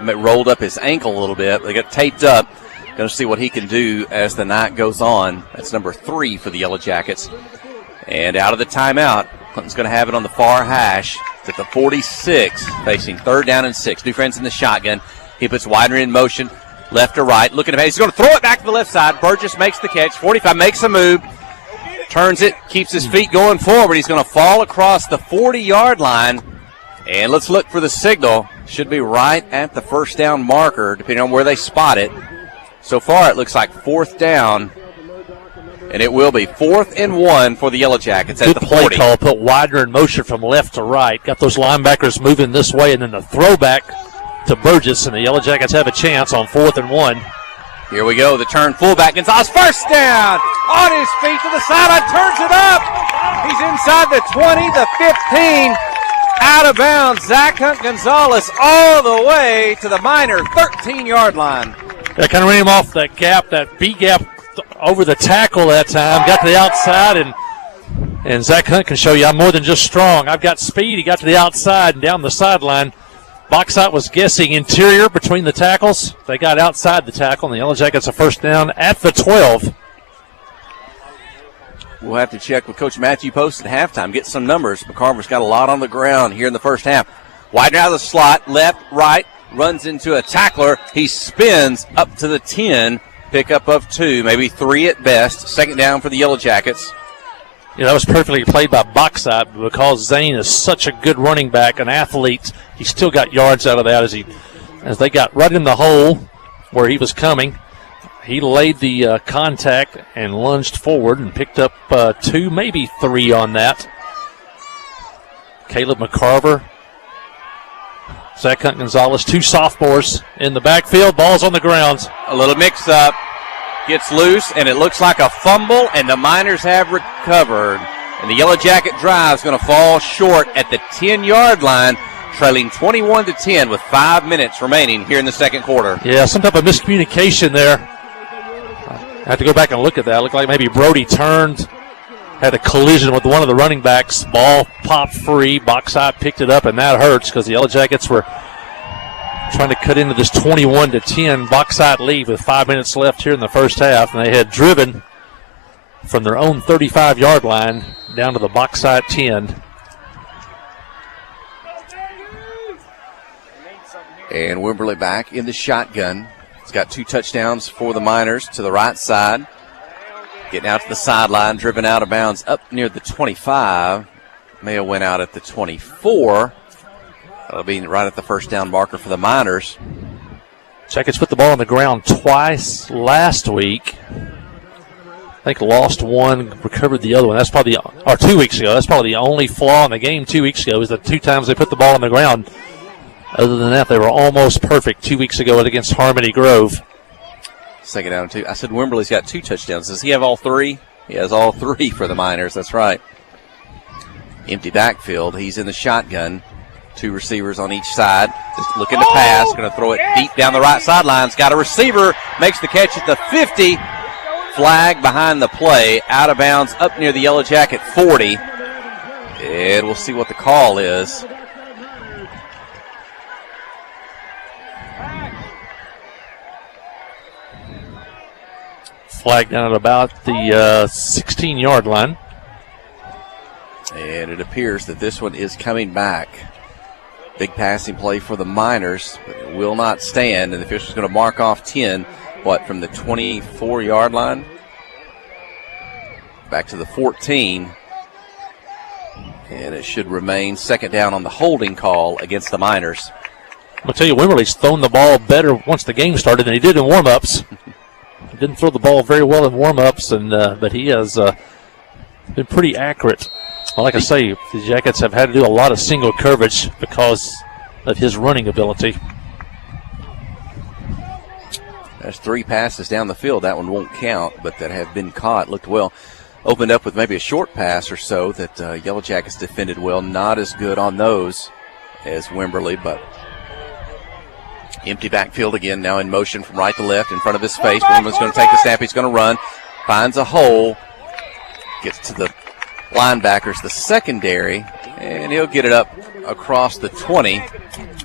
rolled up his ankle a little bit. They got taped up. Going to see what he can do as the night goes on. That's number 3 for the Yellow Jackets. And out of the timeout, Clinton's going to have it on the far hash. It's at the 46, facing third down and 6. Dufresne's in the shotgun. He puts Widener in motion, left to right. Looking at it. He's going to throw it back to the left side. Burgess makes the catch. 45 makes a move. Turns it, keeps his feet going forward. He's going to fall across the 40-yard line. And let's look for the signal. Should be right at the first down marker, depending on where they spot it. So far, it looks like fourth down. And it will be 4th and 1 for the Yellow Jackets at the 40. Good play call. Put Widener in motion from left to right. Got those linebackers moving this way, and then the throwback to Burgess, and the Yellow Jackets have a chance on 4th and 1. Here we go. The turn fullback. Gonzalez first down. On his feet to the sideline. Turns it up. He's inside the 20, the 15. Out of bounds. Zach Hunt Gonzalez all the way to the minor 13-yard line. That kind of ran him off that gap, that B gap over the tackle that time. Got to the outside, and Zach Hunt can show you I'm more than just strong. I've got speed. He got to the outside and down the sideline. Boxside was guessing interior between the tackles. They got outside the tackle, and the Yellow Jackets a first down at the 12. We'll have to check with Coach Matthew Post at halftime, get some numbers. McCarver's got a lot on the ground here in the first half. Widener out of the slot, left, right, runs into a tackler. He spins up to the 10, pickup of 2, maybe 3 at best. Second down for the Yellow Jackets. That was perfectly played by Boxside, but because Zane is such a good running back, an athlete, he still got yards out of that as they got right in the hole where he was coming. He laid the contact and lunged forward and picked up 2, maybe 3 on that. Caleb McCarver, Zach Hunt Gonzalez, 2 sophomores in the backfield. Ball's on the ground. A little mix-up. Gets loose, and it looks like a fumble, and the Miners have recovered. And the Yellow Jacket drive is going to fall short at the 10-yard line, trailing 21-10 with 5 minutes remaining here in the second quarter. Yeah, some type of miscommunication there. I have to go back and look at that. It looked like maybe Brody turned, had a collision with one of the running backs. Ball popped free. Boxside picked it up, and that hurts because the Yellow Jackets were trying to cut into this 21-10 Boxside lead with 5 minutes left here in the first half, and they had driven from their own 35-yard line down to the Boxside 10. And Wimberley back in the shotgun. He's got 2 touchdowns for the Miners to the right side. Getting out to the sideline, driven out of bounds up near the 25. May have went out at the 24. That'll be right at the first down marker for the Miners. Jackets put the ball on the ground twice last week. I think lost one, recovered the other one. That's probably, or 2 weeks ago. That's probably the only flaw in the game 2 weeks ago is the 2 times they put the ball on the ground. Other than that, they were almost perfect 2 weeks ago against Harmony Grove. Second down and 2. I said Wimberley's got 2 touchdowns. Does he have all 3? He has all 3 for the Miners. That's right. Empty backfield. He's in the shotgun. 2 receivers on each side. Just looking to pass. Going to throw it deep down the right sideline. Got a receiver. Makes the catch at the 50. Flag behind the play. Out of bounds up near the Yellow Jacket 40. And we'll see what the call is. Flag down at about the 16-yard line. And it appears that this one is coming back. Big passing play for the Miners, but it will not stand. And the official's going to mark off 10, from the 24-yard line? Back to the 14. And it should remain second down on the holding call against the Miners. I'll tell you, Wimberley's thrown the ball better once the game started than he did in warm-ups. He didn't throw the ball very well in warm-ups, but he has been pretty accurate. Well, like I say, the Jackets have had to do a lot of single coverage because of his running ability. There's 3 passes down the field. That one won't count, but that have been caught. Looked well. Opened up with maybe a short pass or so that Yellow Jackets defended well. Not as good on those as Wimberley, but empty backfield again, now in motion from right to left in front of his face. Wimberley's going to take the snap. He's going to run. Finds a hole. Gets to the linebackers, the secondary, and he'll get it up across the 20,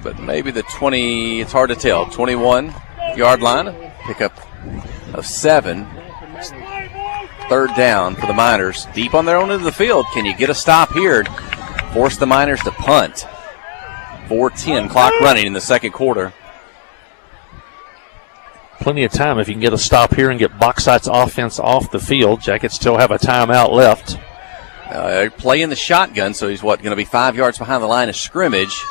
but maybe the 20, it's hard to tell. 21-yard line, pickup of 7. Third down for the Miners, deep on their own end of the field. Can you get a stop here? Force the Miners to punt. 4:10 clock running in the second quarter. Plenty of time if you can get a stop here and get Boxside's offense off the field. Jackets still have a timeout left. Play in the shotgun, so he's going to be 5 yards behind the line of scrimmage.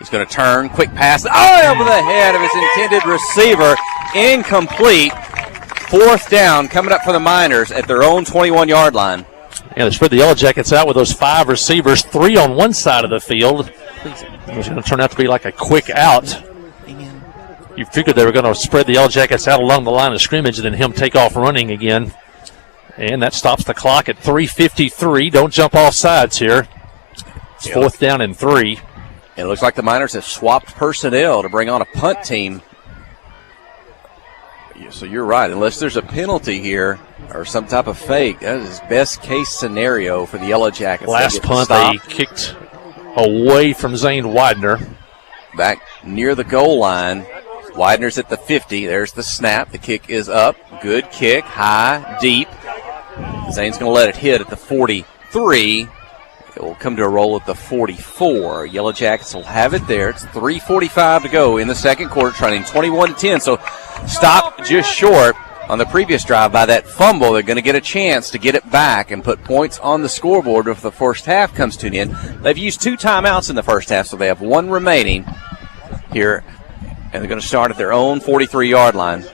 He's going to turn, quick pass, over the head of his intended receiver, incomplete. 4th down coming up for the Miners at their own 21-yard line. Yeah, they spread the Yellow Jackets out with those 5 receivers, 3 on one side of the field. It was going to turn out to be like a quick out. You figured they were going to spread the Yellow Jackets out along the line of scrimmage and then him take off running again. And that stops the clock at 3:53. Don't jump off sides here. It's 4th down and 3. And it looks like the Miners have swapped personnel to bring on a punt team. So you're right. Unless there's a penalty here or some type of fake, that is best case scenario for the Yellow Jackets. Last punt they kicked away from Zane Widener. Back near the goal line. Widener's at the 50. There's the snap. The kick is up. Good kick. High, deep. Zane's going to let it hit at the 43. It will come to a roll at the 44. Yellow Jackets will have it there. It's 3:45 to go in the second quarter, trailing 21-10. So stop just short on the previous drive by that fumble. They're going to get a chance to get it back and put points on the scoreboard if the first half comes to an end. They've used 2 timeouts in the first half, so they have 1 remaining here, and they're going to start at their own 43-yard line.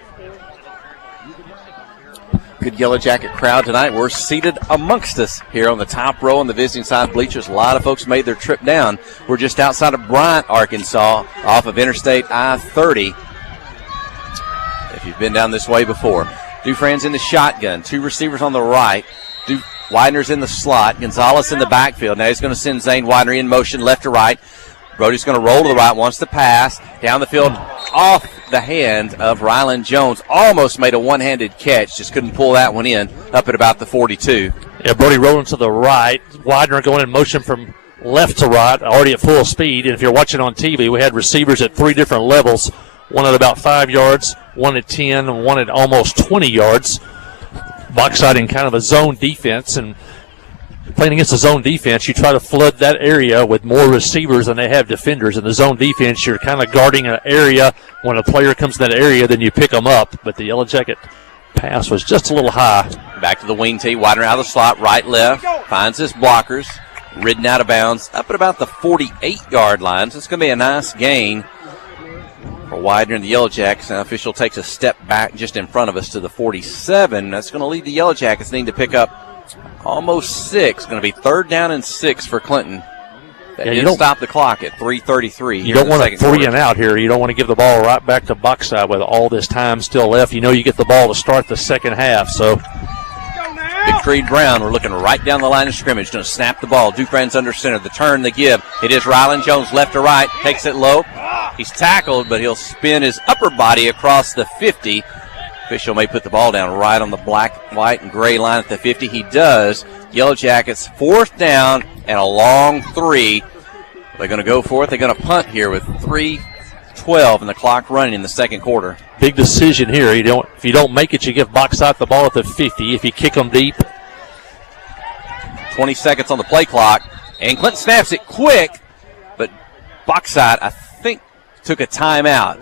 Good Yellow Jacket crowd tonight. We're seated amongst us here on the top row on the visiting side bleachers. A lot of folks made their trip down. We're just outside of Bryant, Arkansas, off of Interstate I-30. If you've been down this way before. Dufran's in the shotgun. 2 receivers on the right. Widener's in the slot. Gonzalez in the backfield. Now he's going to send Zane Widener in motion left to right. Brody's going to roll to the right, wants to pass. Down the field, off the hand of Rylan Jones. Almost made a one-handed catch, just couldn't pull that one in, up at about the 42. Yeah, Brody rolling to the right. Widener going in motion from left to right, already at full speed. And if you're watching on TV, we had receivers at 3 different levels. One at about 5 yards, one at 10, and one at almost 20 yards. Boxside in kind of a zone defense, and playing against a zone defense, you try to flood that area with more receivers than they have defenders. In the zone defense, you're kind of guarding an area. When a player comes in that area, then you pick them up. But the Yellow Jacket pass was just a little high. Back to the wing tee, Widener out of the slot, right, left, finds his blockers, ridden out of bounds, up at about the 48-yard line. So it's going to be a nice gain for Widener and the Yellow Jackets. Now, official takes a step back just in front of us to the 47. That's going to lead the Yellow Jackets needing to pick up almost 6. Going to be 3rd down and 6 for Clinton. That didn't stop the clock at 3:33. You don't want a 3 and out here. You don't want to give the ball right back to Boxside with all this time still left. You know you get the ball to start the second half. So Big Creed Brown, we're looking right down the line of scrimmage. Going to snap the ball. Dufran's under center. The turn, the give. It is Rylan Jones left to right. Takes it low. He's tackled, but he'll spin his upper body across the 50. Official may put the ball down right on the black, white, and gray line at the 50. He does. Yellow Jackets 4th down and a long 3. They're going to go for it. They're going to punt here with 3:12 and the clock running in the second quarter. Big decision here. If you don't make it, you give Boxside the ball at the 50. If you kick them deep. 20 seconds on the play clock. And Clinton snaps it quick, but Boxside, I think, took a timeout.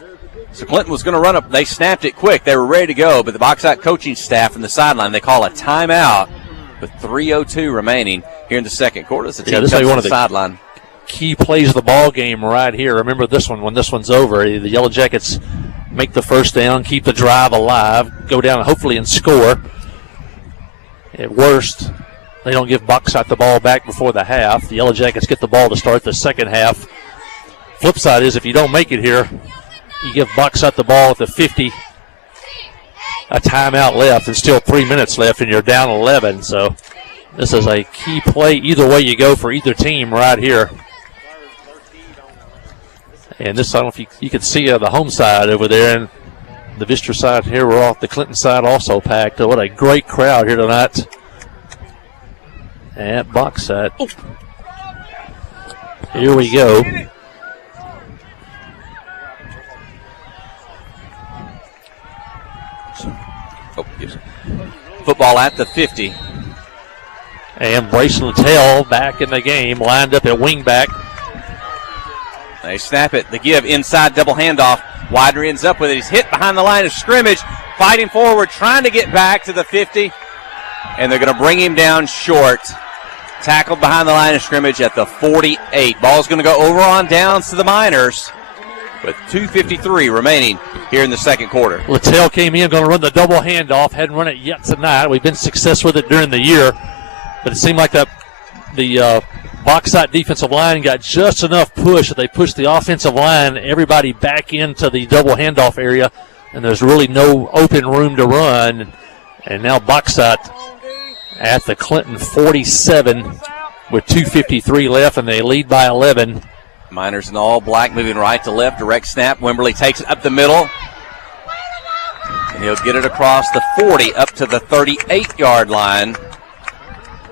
So Clinton was going to run up. They snapped it quick. They were ready to go, but the Boxside coaching staff from the sideline, they call a timeout with 3:02 remaining here in the second quarter. This is one of the sideline. Key plays of the ball game right here. Remember this one when this one's over. The Yellow Jackets make the first down, keep the drive alive, go down hopefully and score. At worst, they don't give Boxside the ball back before the half. The Yellow Jackets get the ball to start the second half. Flip side is if you don't make it here, you give Boxside the ball at the 50. A timeout left and still 3 minutes left, and you're down 11. So this is a key play either way you go for either team right here. And this, I don't know if you can see the home side over there, and the visitor side here, we're off the Clinton side also packed. What a great crowd here tonight at Boxside. Oh. Here we go. Football at the 50. And Bryce Littell back in the game, lined up at wingback. They snap it. The give inside double handoff. Widener ends up with it. He's hit behind the line of scrimmage. Fighting forward, trying to get back to the 50. And they're going to bring him down short. Tackled behind the line of scrimmage at the 48. Ball's going to go over on downs to the Miners with 2:53 remaining here in the second quarter. Littell came in, going to run the double handoff. Hadn't run it yet tonight. We've been successful with it during the year. But it seemed like the Boxside defensive line got just enough push that they pushed the offensive line, everybody back into the double handoff area, and there's really no open room to run. And now Boxside at the Clinton 47 with 2:53 left, and they lead by 11. Miners in all black, moving right to left, direct snap. Wimberly takes it up the middle, and he'll get it across the 40 up to the 38-yard line.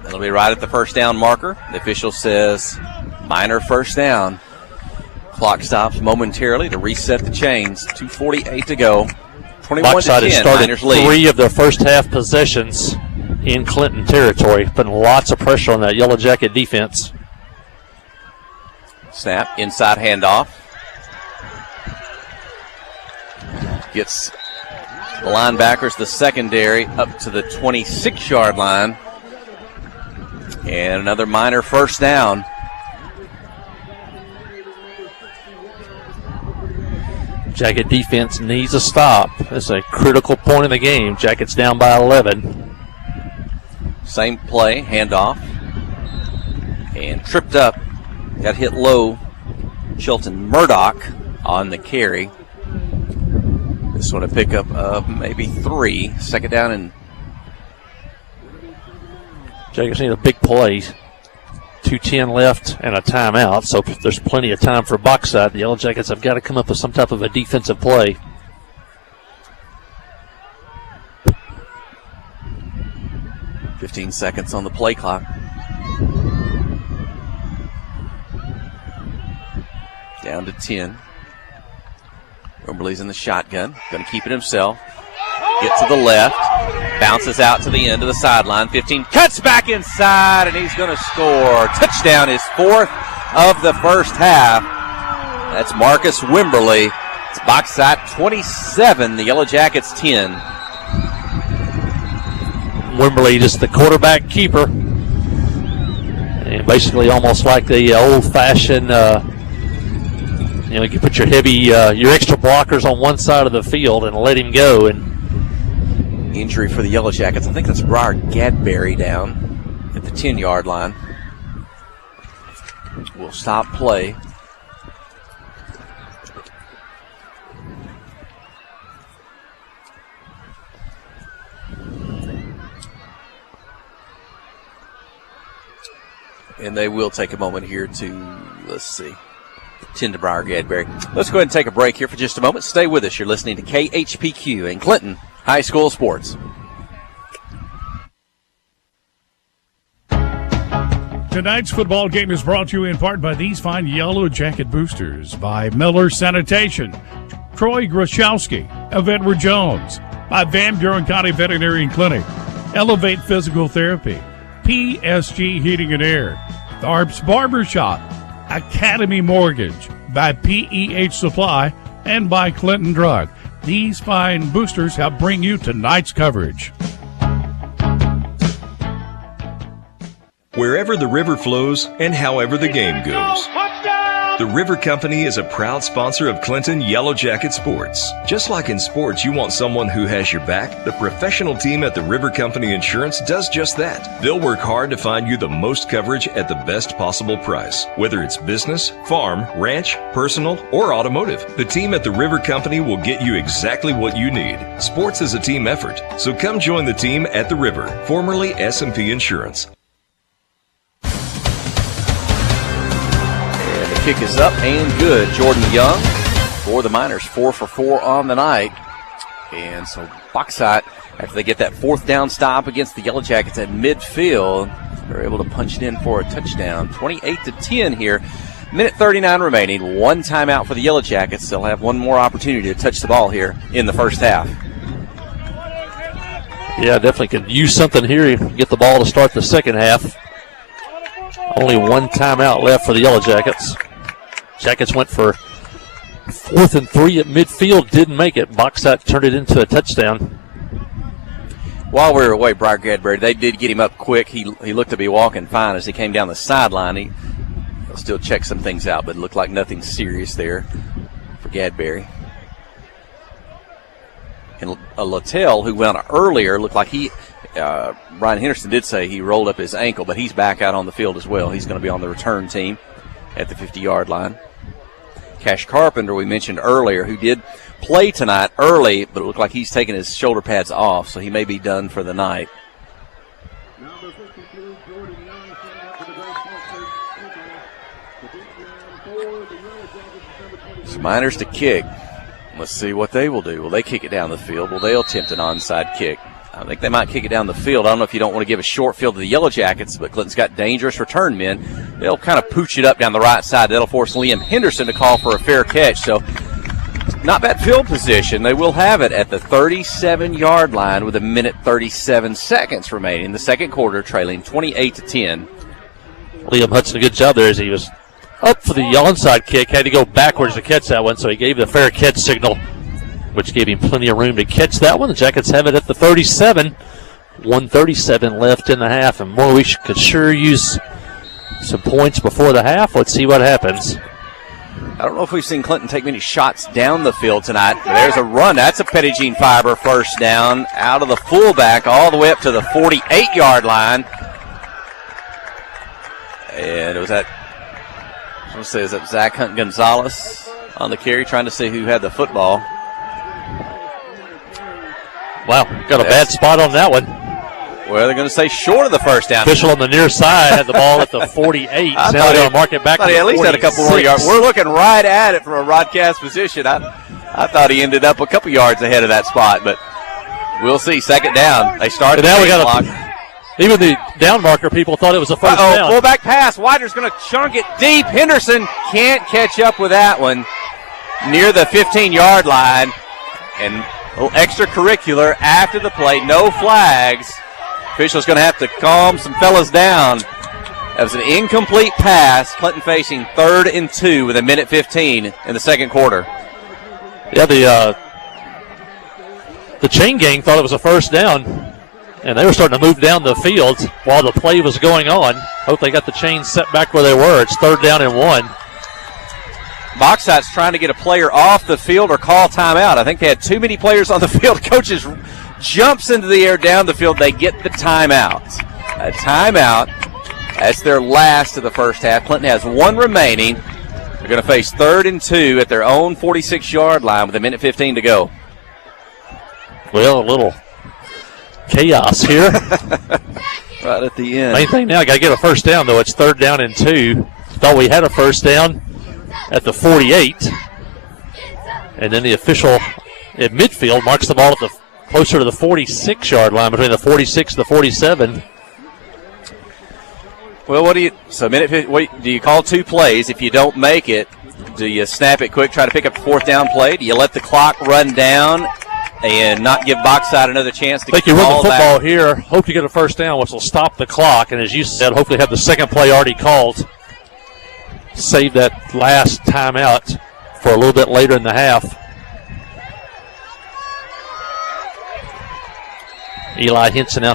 That'll be right at the first down marker. The official says Miner first down. Clock stops momentarily to reset the chains. 2:48 to go. 21-10. Boxside has started Miners lead. 3 of their first half possessions in Clinton territory, putting lots of pressure on that Yellow Jacket defense. Snap, inside handoff. Gets The linebackers, the secondary, up to the 26-yard line. And another minor first down. Jacket defense needs a stop. It's a critical point in the game. Jackets down by 11. Same play, handoff. And tripped up. Got hit low. Chilton Murdoch on the carry. This one a pickup of maybe 3. Second down and Jackets need a big play. 2:10 left and a timeout, so there's plenty of time for Boxside. The Yellow Jackets have got to come up with some type of a defensive play. .15 seconds on the play clock. Down to 10. Wimberley's in the shotgun. Going to keep it himself. Get to the left. Bounces out to the end of the sideline. 15. Cuts back inside, and he's going to score. Touchdown, his 4th of the first half. That's Marcus Wimberley. It's Boxside 27, the Yellow Jackets 10. Wimberley just the quarterback keeper. And basically almost like the old-fashioned, you can put your your extra blockers on one side of the field and let him go. And injury for the Yellow Jackets. I think that's Briar Gadberry down at the 10-yard line. We'll stop play. And they will take a moment here to, let's see, tend to Briar Gadberry. Let's go ahead and take a break here for just a moment. Stay with us. You're listening to KHPQ in Clinton High School Sports. Tonight's football game is brought to you in part by these fine Yellow Jacket boosters, by Miller Sanitation, Troy Grashowski of Edward Jones, by Van Buren County Veterinary Clinic, Elevate Physical Therapy, PSG Heating and Air, Tharp's Barbershop, Academy Mortgage, by PEH Supply, and by Clinton Drug. These fine boosters help bring you tonight's coverage. Wherever the river flows and however the game goes. The River Company is a proud sponsor of Clinton Yellow Jacket Sports. Just like in sports, you want someone who has your back, the professional team at the River Company Insurance does just that. They'll work hard to find you the most coverage at the best possible price. Whether it's business, farm, ranch, personal, or automotive, the team at the River Company will get you exactly what you need. Sports is a team effort, so come join the team at the River, formerly S&P Insurance. Kick is up and good. Jordan Young for the Miners, 4 for 4 on the night. And so Boxside, after they get that 4th down stop against the Yellow Jackets at midfield, they're able to punch it in for a touchdown. 28-10 here. Minute 39 remaining. 1 timeout for the Yellow Jackets. They'll have one more opportunity to touch the ball here in the first half. Yeah, definitely could use something here. Get the ball to start the second half. Only 1 timeout left for the Yellow Jackets. Jackets went for 4th and 3 at midfield, didn't make it. Boxside turned it into a touchdown. While we were away, Briar Gadberry, they did get him up quick. He looked to be walking fine as he came down the sideline. He'll still check some things out, but it looked like nothing serious there for Gadberry. And Littell, who went earlier, looked like Brian Henderson did say he rolled up his ankle, but he's back out on the field as well. He's going to be on the return team at the 50-yard line. Cash Carpenter, we mentioned earlier, who did play tonight early, but it looked like he's taking his shoulder pads off, so he may be done for the night. So Miners to kick. Let's see what they will do. Will they kick it down the field? Will they attempt an onside kick? I think they might kick it down the field. I don't know if you don't want to give a short field to the Yellow Jackets, but Clinton's got dangerous return men. They'll kind of pooch it up down the right side. That'll force Liam Henderson to call for a fair catch. So not bad field position. They will have it at the 37-yard line with 1:37 seconds remaining in the second quarter, trailing 28-10. Liam Hudson, a good job there as he was up for the onside kick. Had to go backwards to catch that one, so he gave the fair catch signal which gave him plenty of room to catch that one. The Jackets have it at the 37. 1:37 left in the half, and boy, we could sure use some points before the half. Let's see what happens. I don't know if we've seen Clinton take many shots down the field tonight. But there's a run. That's a Pettigene Fiber first down out of the fullback all the way up to the 48-yard line. And it was that, let's say, is that Zach Hunt Gonzalez on the carry, trying to see who had the football. Wow, got a bad spot on that one. Well, they're going to say short of the first down. Official on the near side had the ball at the 48. Now they're going to mark it back to the 46. He at least had a couple more yards. We're looking right at it from a broadcast position. I thought he ended up a couple yards ahead of that spot, but we'll see. Second down. They started. Now we got even the down marker people thought it was a first down. Fullback pass. Wider's going to chunk it deep. Henderson can't catch up with that one near the 15-yard line. And a little extracurricular after the play. No flags. Official's going to have to calm some fellas down. That was an incomplete pass. Clinton facing 3rd and 2 with 1:15 in the second quarter. Yeah, the chain gang thought it was a first down, and they were starting to move down the field while the play was going on. Hope they got the chains set back where they were. It's 3rd down and 1. Boxside's trying to get a player off the field or call timeout. I think they had too many players on the field. Coaches jumps into the air down the field. They get the timeout. A timeout. That's their last of the first half. Clinton has 1 remaining. They're going to face 3rd and 2 at their own 46-yard line with 1:15 to go. Well, a little chaos here. Right at the end. Main thing now, got to get a first down, though. It's 3rd down and 2. Thought we had a first down at the 48. And then the official at midfield marks the ball at the closer to the 46-yard line, between the 46 and the 47. Well, what do you call 2 plays? If you don't make it, do you snap it quick, try to pick up the 4th down play? Do you let the clock run down and not give Boxside another chance to get the ball back? I think you run the football here, hope you get a first down, which will stop the clock, and as you said, hopefully have the second play already called. Save that last timeout for a little bit later in the half. Eli Henson out